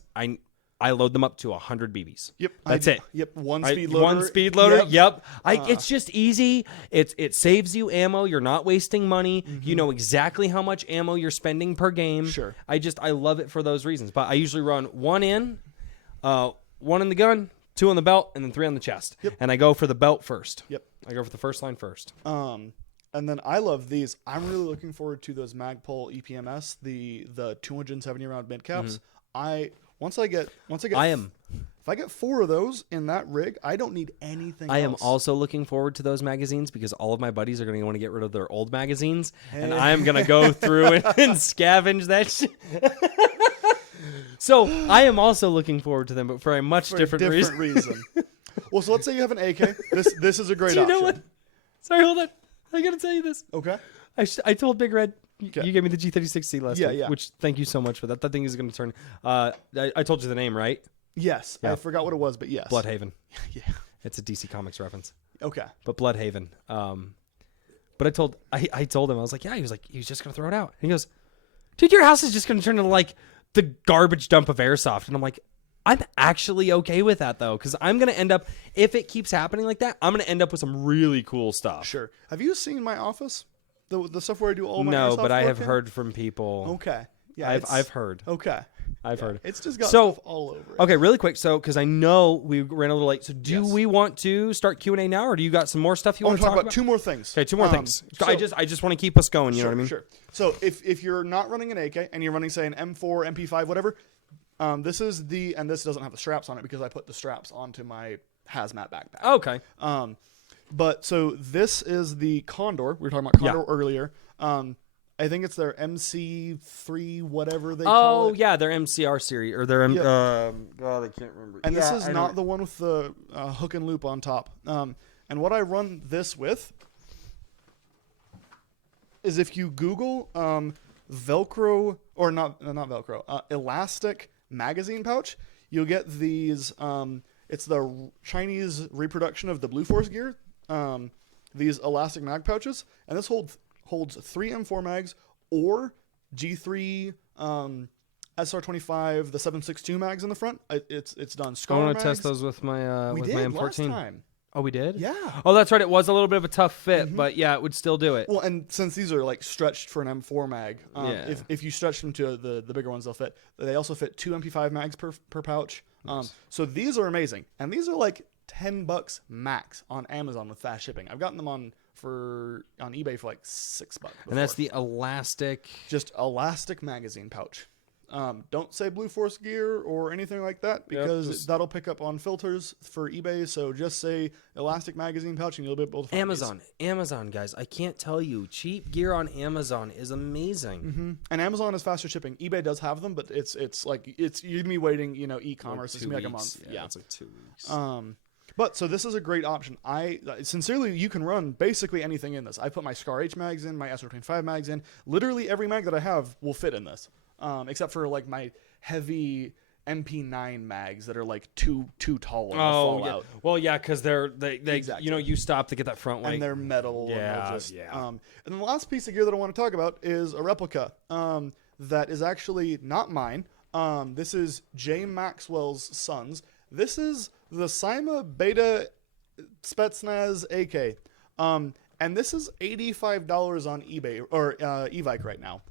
I load them up to 100 BBs. Yep. That's it. Yep. One Right? speed loader. One speed loader. Yep. Uh-huh. It's just easy. It saves you ammo. You're not wasting money. You know exactly how much ammo you're spending per game. Sure. I love it for those reasons. But I usually run 1 in, 1 in the gun, 2 on the belt, and then 3 on the chest. Yep. And I go for the belt first. Yep. I go for the first line first. And then I love these. I'm really looking forward to those Magpul EPMS, the 270 round mid caps. Once I get if I get 4 of those in that rig, I don't need anything I am else. also looking forward to those magazines because all of my buddies are going to want to get rid of their old magazines, and I am going to go through and scavenge that shit. So I am also looking forward to them, but for a much different reason. Well, so let's say you have an AK. This is a great Do you option. know what? Sorry, hold on. I got to tell you this. Okay. I told Big Red, Okay. you gave me the G36C last week, Yeah. which thank you so much for that. That thing is going to turn. I told you the name, right? Yes. Yeah. I forgot what it was, but yes. Bloodhaven. Yeah. It's a DC Comics reference. Okay. But Bloodhaven. But I told him, I was like, yeah, he was just going to throw it out. And he goes, dude, your house is just going to turn into like the garbage dump of airsoft. And I'm like, I'm actually okay with that though. Cause I'm going to end up, if it keeps happening like that, I'm going to end up with some really cool stuff. Sure. Have you seen my office? The stuff where I do all my No, airsoft but I have work in? heard from people. Okay. Yeah. I've heard. Okay. I've heard. It's just got So- stuff all over it. Okay, really quick. So, because I know we ran a little late. So, do Yes. we want to start Q&A now, or do you got some more stuff you I want want to to talk about 2 more things. Okay, 2 more things. so- I just want to keep us going. You know what I mean? Sure. So if you're not running an AK and you're running, say, an M4, MP5, whatever, this is and this doesn't have the straps on it because I put the straps onto my hazmat backpack. Okay. But so this is the Condor. We were talking about Condor earlier. I think it's their MC3, whatever they call Oh it. yeah, their MCR series or their Yep. God, I can't remember. And Yeah, this is I not know. the one with the hook and loop on top. And what I run this with is if you Google Velcro, or not Velcro, elastic magazine pouch, you'll get these. It's the Chinese reproduction of the Blue Force gear. These elastic mag pouches, and this holds 3 M4 mags or G3 SR25, the 7.62 mags in the front. It's done. I Scar want to mags. test those with my We with did my last M14. time. Oh, we did. Yeah. Oh, that's right. It was a little bit of a tough fit, but yeah, it would still do it. Well, and since these are like stretched for an M4 mag, Yeah. if you stretch them to the bigger ones, they'll fit. They also fit 2 MP5 mags per pouch. So these are amazing, and these are like $10 max on Amazon with fast shipping. I've gotten them on eBay for like $6. And that's before. the elastic. Just elastic magazine pouch. Don't say Blue Force gear or anything like that because just- that'll pick up on filters for eBay. So just say elastic magazine pouch and you'll be able to find these. Amazon, guys. I can't tell you. Cheap gear on Amazon is amazing. And Amazon is faster shipping. eBay does have them, but it's you're gonna be waiting. E-commerce is gonna be like a month. Yeah. it's like 2 weeks. But so this is a great option. I sincerely, you can run basically anything in this. I put my Scar H mags in, my SR25 mags in. Literally every mag that I have will fit in this, except for like my heavy MP9 mags that are like too tall and fall yeah. out. Well, yeah, because they Exactly. you stop to get that front weight. And they're metal. Yeah, and they're just, yeah. and then the last piece of gear that I want to talk about is a replica that is actually not mine. This is Jay Maxwell's son's. This is the Cyma Beta Spetsnaz AK. And this is $85 on eBay or Evike right now,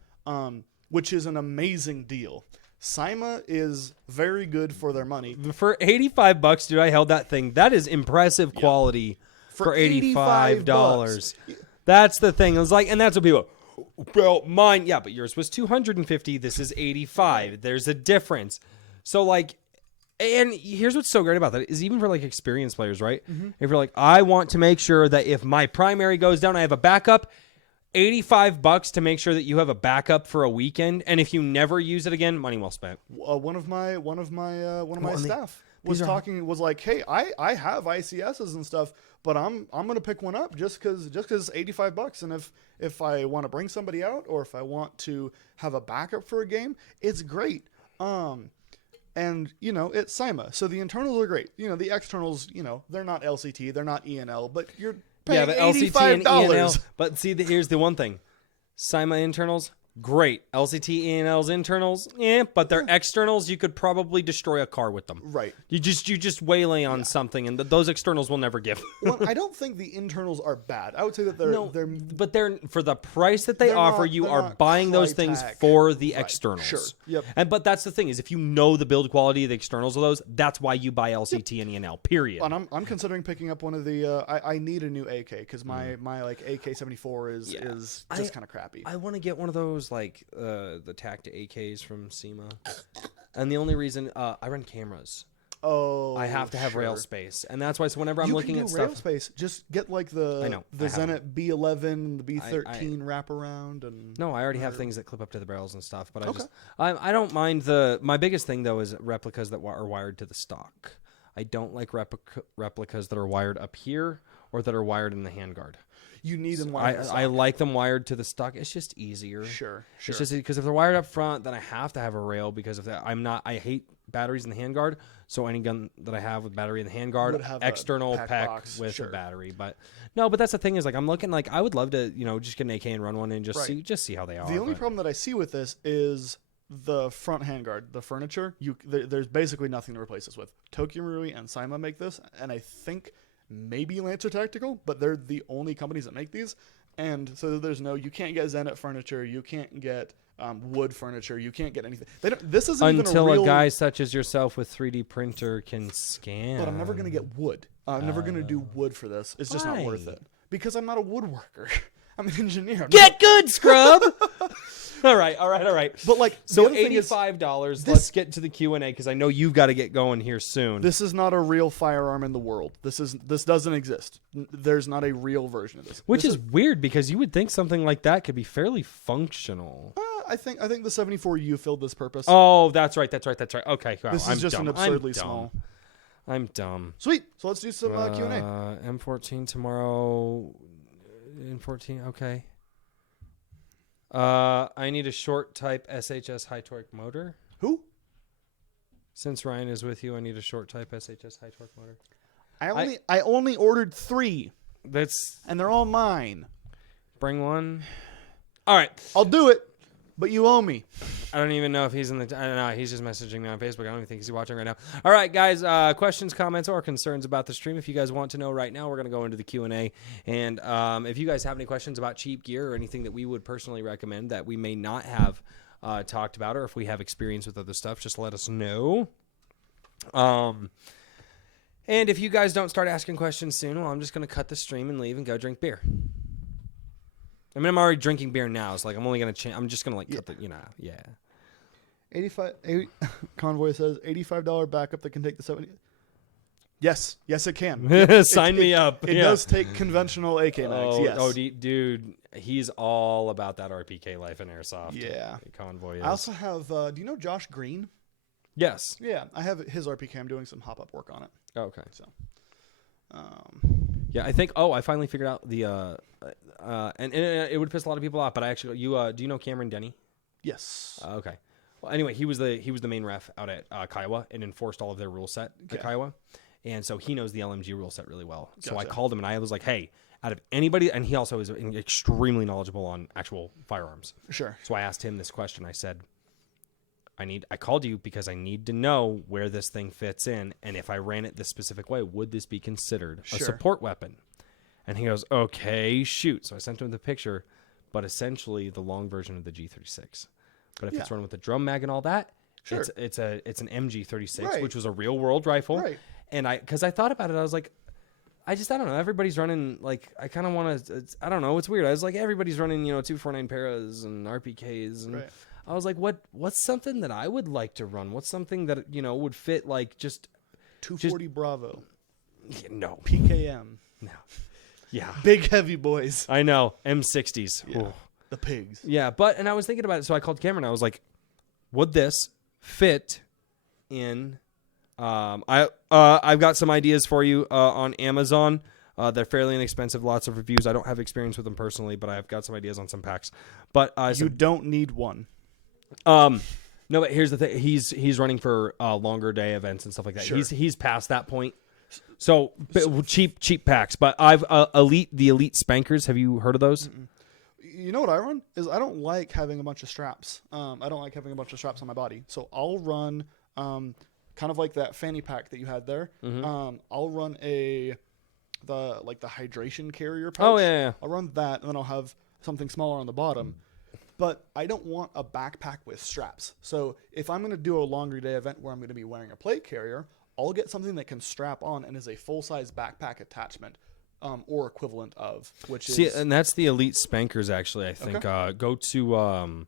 which is an amazing deal. Cyma is very good for their money. For $85, dude, I held that thing. That is impressive quality for $85. That's the thing. It was like, and that's what people. Well, mine, yeah, but yours was $250. This is $85. There's a difference. So like, and here's what's so great about that is even for like experienced players, right? If you're like, I want to make sure that if my primary goes down, I have a backup. $85 to make sure that you have a backup for a weekend, and if you never use it again, money well spent. One of my and staff was like, hey, I have ICSs and stuff, but I'm gonna pick one up just because it's $85, and if I want to bring somebody out or if I want to have a backup for a game, it's great. And it's Cyma, so the internals are great. The externals, they're not LCT, they're not ENL, but paying the LCT and $85. ENL. But see, here's the one thing: SIMA internals, great. LCT ENL's internals, but their externals, you could probably destroy a car with them. Right. You just waylay on something, and those externals will never give. Well, I don't think the internals are bad. I would say that they're But they're for the price that they They're offer, not- you they're are not buying those things Crytek. for the Right, externals. sure, yep. But that's the thing is, if you know the build quality of the externals of those, that's why you buy LCT and ENL. Period. And I'm considering picking up one of the. I need a new AK because my like AK-74 is just kind of crappy. I want to get one of those like the Tacta AKs from SEMA, and the only reason I run cameras. Oh, I have to have rail space, and that's why. So whenever I'm you looking can at do rail stuff, space. Just get like the Zenit B11 and the B13 wraparound and. no, I already have things that clip up to the barrels and stuff. But I don't mind the. My biggest thing though is replicas that are wired to the stock. I don't like replicas that are wired up here or that are wired in the handguard. You need them wired. I like them wired to the stock. It's just easier. Sure. It's just because if they're wired up front, then I have to have a rail because I hate batteries in the handguard. So any gun that I have with battery in the Would handguard, have a external pack box, with sure. a battery. But that's the thing is like I'm looking like I would love to just get an AK and run one and just see how they are. The only problem that I see with this is the front handguard, the furniture. There's basically nothing to replace this with. Tokyo Marui and SIMA make this, and I think maybe Lancer Tactical, but they're the only companies that make these. And so you can't get Zenit furniture, you can't get wood furniture, you can't get anything. This isn't until even a guy such as yourself with 3D printer can scan. But I'm never gonna get wood. I'm never gonna do wood for this. It's just not worth Why? it because I'm not a woodworker. I'm an engineer. Get good, scrub. All right. But like, So the other thing is, $85. Let's get to the Q&A because I know you've got to get going here soon. this is not a real firearm in the world. This doesn't exist. There's not a real version of this. Which This is weird because you would think something like that could be fairly functional. I think the 74U filled this purpose. Oh, that's right. Okay, wow, this I'm is just dumb. an absurdly I'm dumb. small. I'm dumb. Sweet. So let's do some Q&A. M14 tomorrow. M14. Okay. I need a short type SHS high torque motor. Who? Since Ryan is with you, I need a short type SHS high torque motor. I only ordered 3, That's and they're all mine. bring one. All right. I'll do it, but you owe me. I don't even know if he's in the. I don't know. He's just messaging me on Facebook. I don't even think he's watching right now. All right, guys. Questions, comments, or concerns about the stream? If you guys want to know right now, we're gonna go into the Q&A. And if you guys have any questions about cheap gear or anything that we would personally recommend that we may not have talked about, or if we have experience with other stuff, just let us know. And if you guys don't start asking questions soon, well, I'm just gonna cut the stream and leave and go drink beer. I mean, I'm already drinking beer now. So, like, I'm only going to I'm just going to, cut the, yeah. 85 Convoy says $85 backup that can take the 70. Yes, it can. Sign me up. It does take conventional AK mags. Yes. Dude, he's all about that RPK life in airsoft. Yeah. Convoy is. I also have. Do you know Josh Green? Yes. Yeah, I have his RPK. I'm doing some hop up work on it. Okay. So. Yeah, I think. Oh, I finally figured out the. And it would piss a lot of people off, but I actually, do you know Cameron Denny? Yes. Okay. Well, anyway, he was the main ref out at Kiowa and enforced all of their rule set at Kiowa, and so he knows the LMG rule set really well. So I called him and I was like, "Hey, out of anybody," and he also is extremely knowledgeable on actual firearms. Sure. So I asked him this question. I said, I called you because I need to know where this thing fits in, and if I ran it this specific way, would this be considered a support weapon?" And he goes, "Okay, shoot." So I sent him the picture, but essentially the long version of the G36. But if it's run with the drum mag and all that, it's an MG36, which was a real world rifle. Right. And because I thought about it, I was like, I don't know. Everybody's running, like, I kind of want to, I don't know. It's weird. I was like, everybody's running, 249 paras and RPKs. And I was like, what's something that I would like to run? What's something that, would fit, like, just 240 Bravo. No. PKM. No. Yeah. Big heavy boys. I know. M60s. Yeah. The pigs. Yeah. And I was thinking about it. So I called Cameron. I was like, would this fit in, I've got some ideas for you, on Amazon. They're fairly inexpensive, lots of reviews. I don't have experience with them personally, but I've got some ideas on some packs. But you don't need one. No, but here's the thing. He's running for longer day events and stuff like that. Sure. He's past that point. So cheap packs, but I've the elite spankers. Have you heard of those? You know what I run is I don't like having a bunch of straps. I don't like having a bunch of straps on my body, so I'll run kind of like that fanny pack that you had there. I'll run the hydration carrier pouch. Oh yeah. I'll run that, and then I'll have something smaller on the bottom. But I don't want a backpack with straps. So if I'm going to do a longer day event where I'm going to be wearing a plate carrier, I'll get something that can strap on and is a full-size backpack attachment, or equivalent of, which is... And that's the elite spankers, actually, I think. Okay. Go to...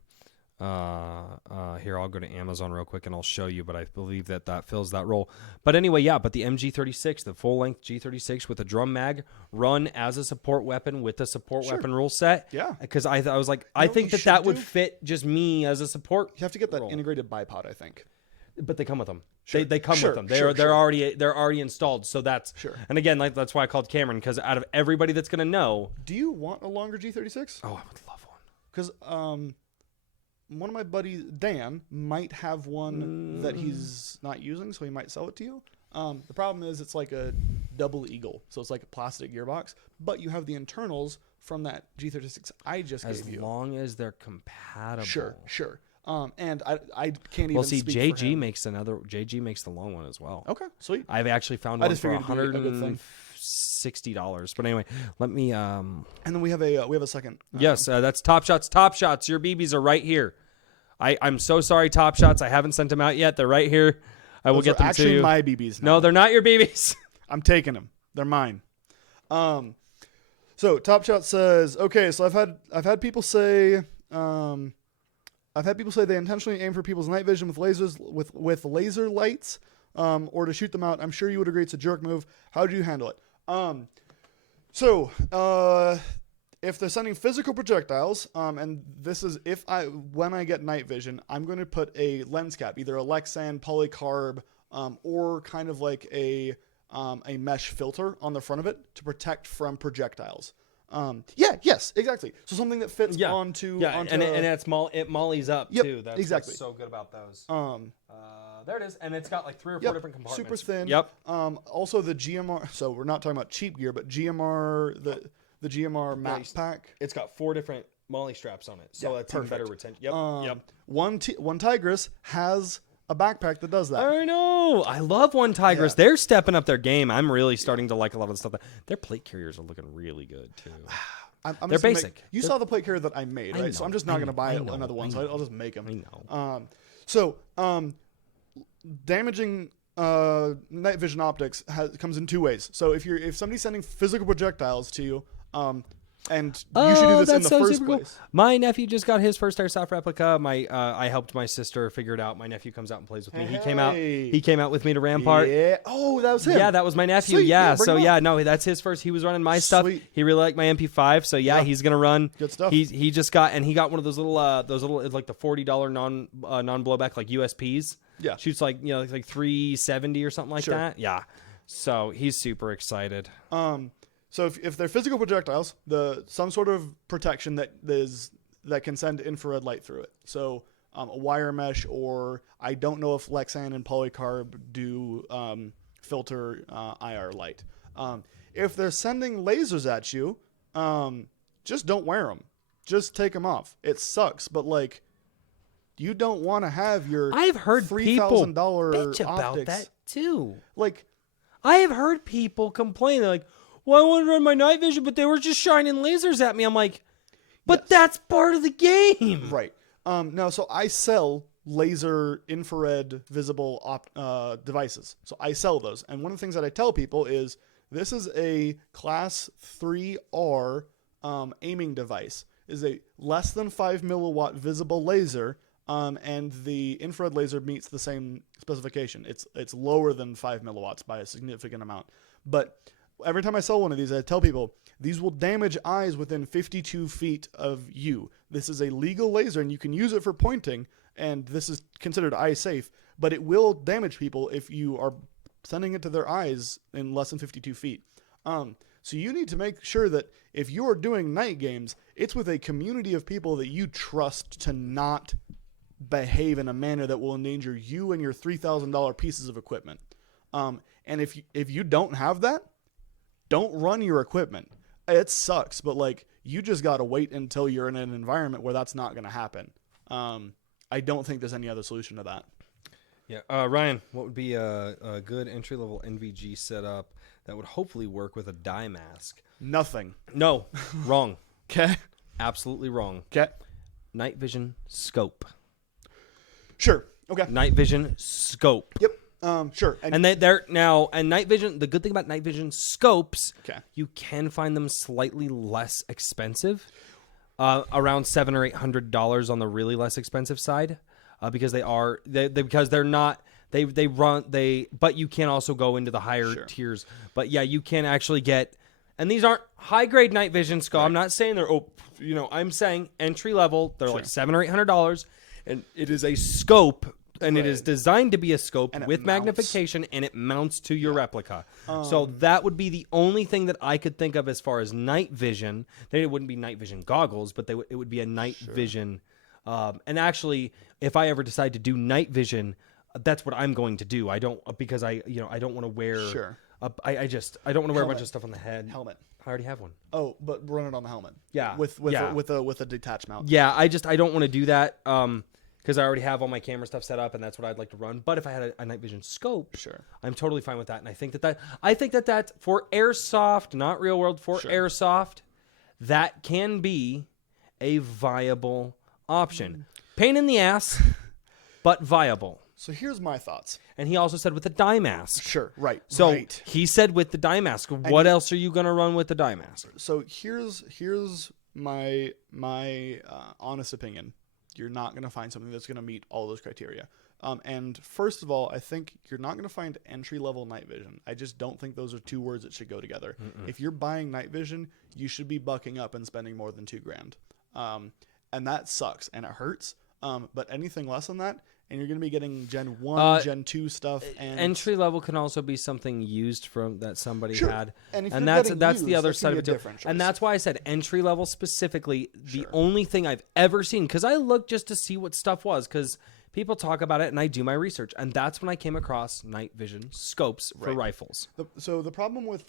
here, I'll go to Amazon real quick and I'll show you, but I believe that fills that role. But anyway, yeah, but the MG36, the full-length G36 with a drum mag, run as a support weapon with the support weapon rule set. Yeah. Because I was like, I what think you that should would do? fit just me as a support. You have to get that role. integrated bipod, I think. But they come with them. Sure. They come Sure, with them. sure, They're sure. they're already installed. So that's Sure. And again, like that's why I called Cameron, because out of everybody that's gonna know, Do you want a longer G36? oh, I would love one. Because one of my buddies, Dan, might have one that he's not using, so he might sell it to you. The problem is it's like a double eagle, so it's like a plastic gearbox, but you have the internals from that G36 I just As gave you. long as they're compatible. Sure. And I can't even Well, see, speak for JG him. makes JG makes the long one as well. Okay, sweet. I've actually found I one just for figured it'd be a good thing. $160. But anyway, let me. And then we have a second. Yes, that's Top Shots. Top Shots. Your BBs are right here. I'm so sorry, Top Shots. I haven't sent them out yet. They're right here. I will Those get are them to actually you. my BBs now. No, they're not your BBs. I'm taking them. They're mine. So Top Shot says, okay, so I've had people say they intentionally aim for people's night vision with lasers with laser lights, or to shoot them out. I'm sure you would agree it's a jerk move. How do you handle it? If they're sending physical projectiles, and this is when I get night vision, I'm going to put a lens cap, either a Lexan, polycarb, or kind of like a mesh filter on the front of it to protect from projectiles. Yes, exactly. So something that fits onto and it mollies up Yep, too. That's exactly. what's so good about those. There it is, and it's got like 3 or 4 different compartments. Super thin. Yep. Also the GMR. So we're not talking about cheap gear, but GMR the GMR map pack. It's got 4 different molly straps on it, so that's even better retention. Yep. One Tigris has a backpack that does that. I know. I love One Tigris. Yeah. They're stepping up their game. I'm really starting to like a lot of the stuff. Their plate carriers are looking really good too. I'm They're just gonna basic. You saw the plate carrier that I made, right? So know, I'm just not going to buy I know, another one. I So know. I'll just make them. I know. Damaging night vision optics comes in 2 ways. So if somebody's sending physical projectiles to you, and you should do this in the first place. My nephew just got his first airsoft replica. I helped my sister figure it out. My nephew comes out and plays with me. Hey. He came out with me to Rampart. Yeah. Oh, that was him. Yeah, that was my nephew. Sweet. Yeah, Bring so him yeah, up. no, that's his first. He was running my stuff. Sweet. He really liked my MP5, so yeah, he's gonna run. Good stuff. He just got one of those little it's like the $40 non blowback like USPs. Yeah. Shoots like like 370 or something like Sure. that. Yeah. So he's super excited. So if they're physical projectiles, some sort of protection that can send infrared light through it. So a wire mesh, or I don't know if Lexan and polycarb do filter IR light. If they're sending lasers at you, just don't wear them. Just take them off. It sucks, but like, you don't want to have your I've heard people $3,000 bitch about optics. that too. Like, I have heard people complain. They're like, well, I wanted to run my night vision, but they were just shining lasers at me. I'm like, but that's part of the game. right. No, so I sell laser infrared visible devices. So I sell those. And one of the things that I tell people is this is a class 3R aiming device. Is a less than 5 milliwatt visible laser, and the infrared laser meets the same specification. It's lower than 5 milliwatts by a significant amount. But every time I sell one of these, I tell people these will damage eyes within 52 feet of you. This is a legal laser, and you can use it for pointing, and this is considered eye safe, but it will damage people if you are sending it to their eyes in less than 52 feet. So you need to make sure that if you are doing night games, it's with a community of people that you trust to not behave in a manner that will endanger you and your $3,000 pieces of equipment. And if you don't have that, don't run your equipment. It sucks, but like you just got to wait until you're in an environment where that's not going to happen. I don't think there's any other solution to that. Yeah, Ryan, what would be a good entry level NVG setup that would hopefully work with a dye mask? Nothing. No, wrong. Okay. Absolutely wrong. Okay. Night vision scope. Sure. Okay. Night vision scope. Yep. Sure. And they're now, and night vision, the good thing about night vision scopes, Okay. you can find them slightly less expensive, around $700 or $800 on the really less expensive side, because but you can also go into the higher tiers. But yeah, you can actually get, and these aren't high grade night vision scope. I'm not saying they're, I'm saying entry level, they're like $700 or $800, and it is a scope. And it is designed to be a scope with magnification, and it mounts to your replica. So that would be the only thing that I could think of as far as night vision. It wouldn't be night vision goggles, but it would be a night vision. And actually, if I ever decide to do night vision, that's what I'm going to do. I don't because I don't want to wear. Sure. I don't want to wear a bunch of stuff on the head. Helmet. I already have one. Oh, but run it on the helmet. Yeah. With a detached mount. Yeah, I don't want to do that. Because I already have all my camera stuff set up, and that's what I'd like to run. But if I had a night vision scope, I'm totally fine with that. And I think that for airsoft, not real world, for airsoft, that can be a viable option. Pain in the ass, but viable. So here's my thoughts. And he also said with the dye mask. Sure. Right. So right. he said with the dye mask. What else are you going to run with the dye mask? So here's my honest opinion. You're not going to find something that's going to meet all those criteria. And first of all, I think you're not going to find entry-level night vision. I just don't think those are two words that should go together. If you're buying night vision, you should be bucking up and spending more than $2,000. And that sucks and it hurts. But anything less than that, and you're going to be getting Gen 1, Gen 2 stuff. And entry level can also be something used from that somebody had. And that's the other side of it too. Choice. And that's why I said entry level specifically. The only thing I've ever seen, because I looked just to see what stuff was, because people talk about it and I do my research, and that's when I came across night vision scopes for rifles. So the problem with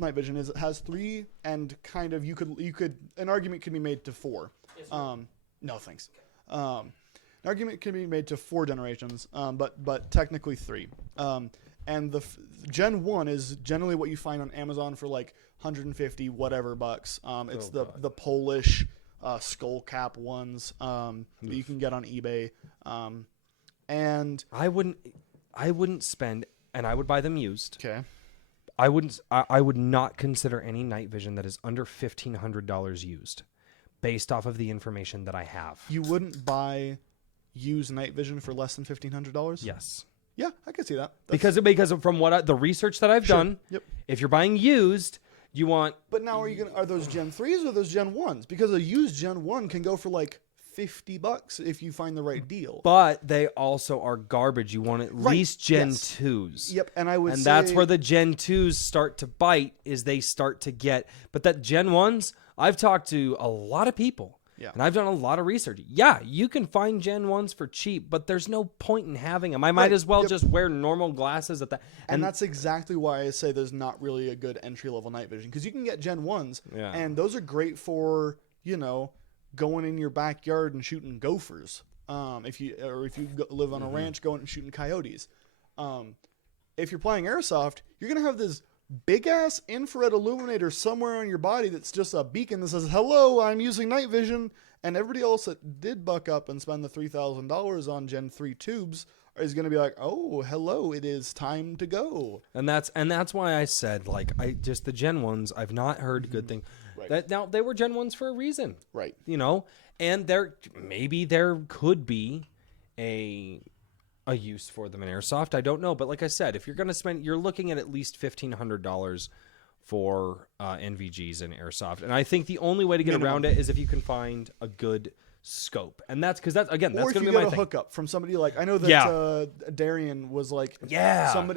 night vision is it has 3, and kind of you could an argument could be made to 4. No thanks. An argument can be made to 4 generations, but technically 3. And the Gen 1 is generally what you find on Amazon for like 150 whatever bucks. It's the Polish skull cap ones that you can get on eBay. And I wouldn't spend, and I would buy them used. Okay. I would not consider any night vision that is under $1,500 used, based off of the information that I have. You wouldn't buy used night vision for less than $1,500? Yes. Yeah, I can see that. Because from the research that I've done, if you're buying used, you want. But now are those Gen 3s or those Gen 1s? Because a used Gen 1 can go for like $50 if you find the right deal. But they also are garbage. You want at least Gen 2s. Yep, and that's where the Gen 2s start to bite, is they start to get. But that Gen 1s, I've talked to a lot of people. Yeah. And I've done a lot of research. Yeah, you can find Gen 1s for cheap, but there's no point in having them. I might as well just wear normal glasses at that. And that's exactly why I say there's not really a good entry-level night vision, because you can get Gen 1s, and those are great for, going in your backyard and shooting gophers. If you live on a ranch, going and shooting coyotes. If you're playing airsoft, you're going to have this big-ass infrared illuminator somewhere on your body that's just a beacon that says, hello, I'm using night vision. And everybody else that did buck up and spend the $3,000 on Gen 3 tubes is going to be like, oh, hello, it is time to go. And that's why I said, the Gen 1s, I've not heard good things. Right. Now, they were Gen 1s for a reason. Right. And there could be a use for them in airsoft. I don't know, but like I said, if you're going to spend, you're looking at least $1,500 for NVGs in airsoft, and I think the only way to get around it is if you can find a good scope, and that's because that's going to be my thing. Or if you get a hookup from somebody like I know that Darian was like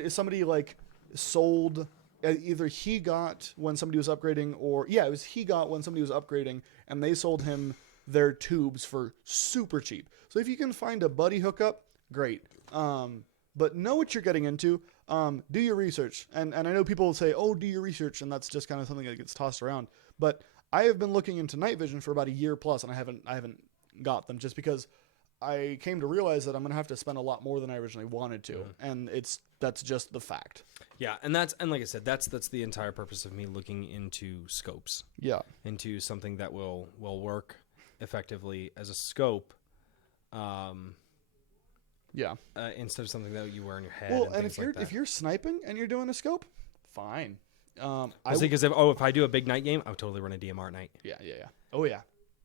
somebody like sold. Either he got when somebody was upgrading, or it was he got when somebody was upgrading, and they sold him their tubes for super cheap. So if you can find a buddy hookup, great. But know what you're getting into. do your research. And I know people say, oh, do your research, and that's just kind of something that gets tossed around. But I have been looking into night vision for about a year plus, and I haven't got them just because I came to realize that I'm gonna have to spend a lot more than I originally wanted to, and that's just the fact. Yeah, and like I said, that's the entire purpose of me looking into scopes, Yeah. into something that will work effectively as a scope, Yeah. instead of something that you wear in your head. Well, and and things like that. if you're sniping and you're doing a scope, fine. I think because if I do a big night game, I would totally run a DMR at night. Yeah. Oh yeah.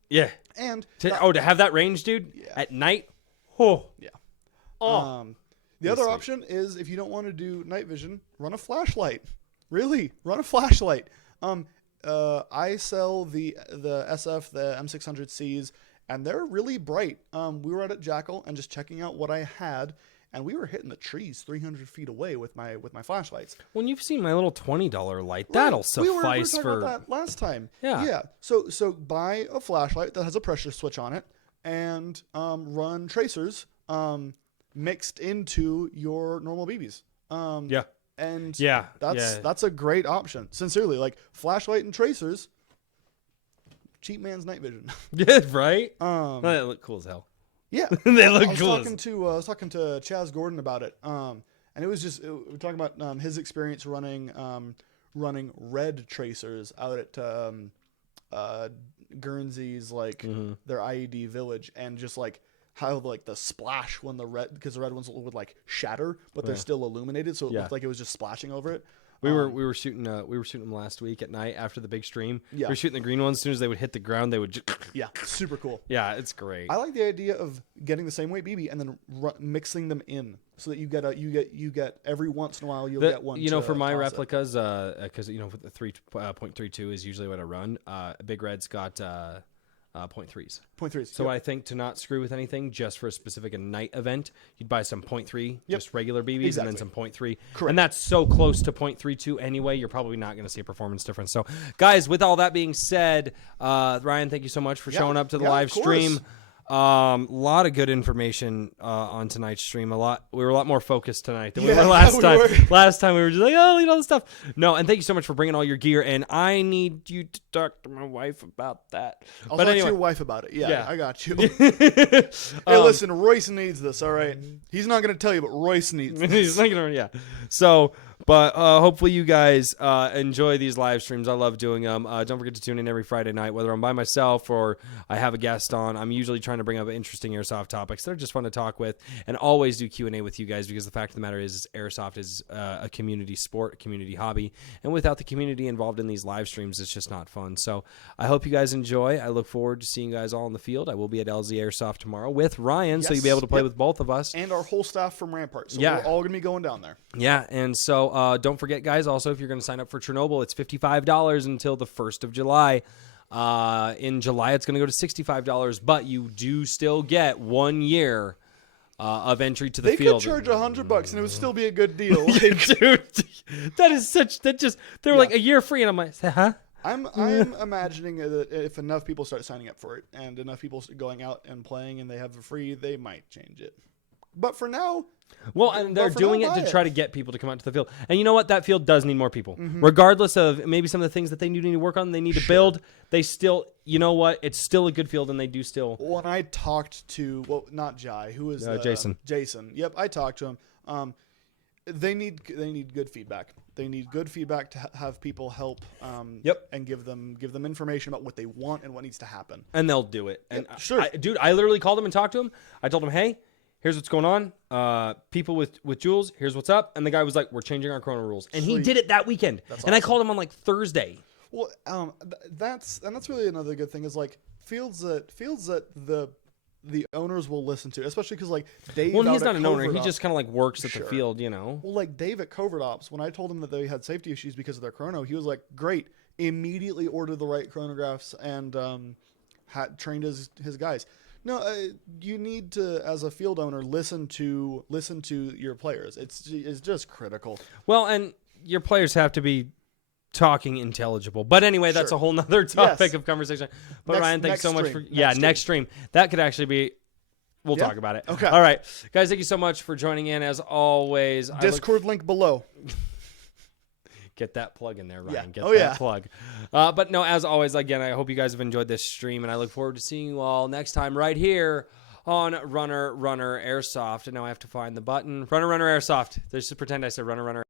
Yeah. And To have that range, dude, at night. yeah. Oh. The other option is if you don't want to do night vision, run a flashlight. Really, run a flashlight. I sell the SF, the M600Cs, and they're really bright. We were out at Jackal and just checking out what I had, and we were hitting the trees 300 feet away with my flashlights. When you've seen my little $20 light, that'll we were suffice talking for. about that last time. Yeah. So buy a flashlight that has a pressure switch on it, and run tracers mixed into your normal BBs. Yeah. And that's that's a great option. Sincerely, like flashlight and tracers, cheap man's night vision. Yeah, right. They look cool as hell. Yeah, They look I was cool. I was talking to Chaz Gordon about it. And it was just we were talking about his experience running red tracers out at Guernsey's their IED village, and just like how like the splash when because the red ones would like shatter, but they're still illuminated, so it looked like it was just splashing over it. We were shooting them last week at night after the big stream. Yeah. We were shooting the green ones. As soon as they would hit the ground, they would just Yeah, super cool. Yeah, it's great. I like the idea of getting the same weight BB and then mixing them in, so that you get every once in a while you'll get one. For my toss it. replicas, because with the 3.32 is usually what I run. Big Red's got 0.3s. 0.3s. So I think to not screw with anything, just for a specific night event, you'd buy some 0.3, just regular BBs, and then some 0.3. Correct. And that's so close to 0.32 anyway, you're probably not going to see a performance difference. So, guys, with all that being said, Ryan, thank you so much for showing up to the live stream. A lot of good information on tonight's stream. We were a lot more focused tonight than we were last time. Last time we were just like, oh, all this stuff. No, and thank you so much for bringing all your gear. And I need you to talk to my wife about that. I'll talk to your wife about it. Yeah. I got you. Hey, listen, Royce needs this. All right, he's not going to tell you, but Royce needs this. He's not gonna, yeah. So, but hopefully you guys enjoy these live streams. I love doing them. Don't forget to tune in every Friday night, whether I'm by myself or I have a guest on. I'm usually trying to bring up interesting airsoft topics. They're just fun to talk with, and always do Q&A with you guys, because the fact of the matter is airsoft is a community sport, a community hobby, and without the community involved in these live streams, it's just not fun. So I hope you guys enjoy. I look forward to seeing you guys all in the field. I will be at LZ Airsoft tomorrow with Ryan, so you'll be able to play with both of us. And our whole staff from Rampart. So Yeah. we're all going to be going down there. Yeah, and so don't forget, guys, also, if you're going to sign up for Chernobyl, it's $55 until the 1st of July. In July, it's going to go to $65, but you do still get 1 year of entry to the They field. could charge $100 and it would still be a good deal. Dude, they were like a year free, and I'm like, huh? I'm imagining that if enough people start signing up for it and enough people going out and playing and they have it free, they might change it. But for now, Well, and they're for doing now, it to buy try to get people to come out to the field. And you know what? That field does need more people. Regardless of maybe some of the things that they need to work on, they need to build, they still, you know what? It's still a good field, and they do still. When I talked to, well, not Jai, who is Jason. Jason. Yep, I talked to him. They need good feedback. They need good feedback to have people help. And give them information about what they want and what needs to happen. And they'll do it. And sure. I literally called him and talked to him. I told him, hey, here's what's going on. People with Jules, here's what's up. And the guy was like, we're changing our Chrono rules. And he did it that weekend. That's and I awesome. called him on like Thursday. Well, that's really another good thing is like fields that the owners will listen to, especially because like Dave. Well, he's out not at an owner. Covert He Ops- just kind of like works at the field, you know. Well, like Dave at Covert Ops, when I told him that they had safety issues because of their chrono, he was like, "Great!" Immediately ordered the right chronographs and trained his guys. No, you need to, as a field owner, listen to your players. It's just critical. Well, and your players have to be talking intelligible. But anyway, that's a whole nother topic of conversation. But Ryan, thanks so much for next stream. That could actually be We'll Yeah? talk about it. Okay. All right, guys. Thank you so much for joining in. As always, Discord link below. Get that plug in there, Ryan. Yeah. Get Oh, that yeah. plug. But no, as always, again, I hope you guys have enjoyed this stream, and I look forward to seeing you all next time right here on Runner Airsoft. And now I have to find the button. Runner Airsoft. Just pretend I said Runner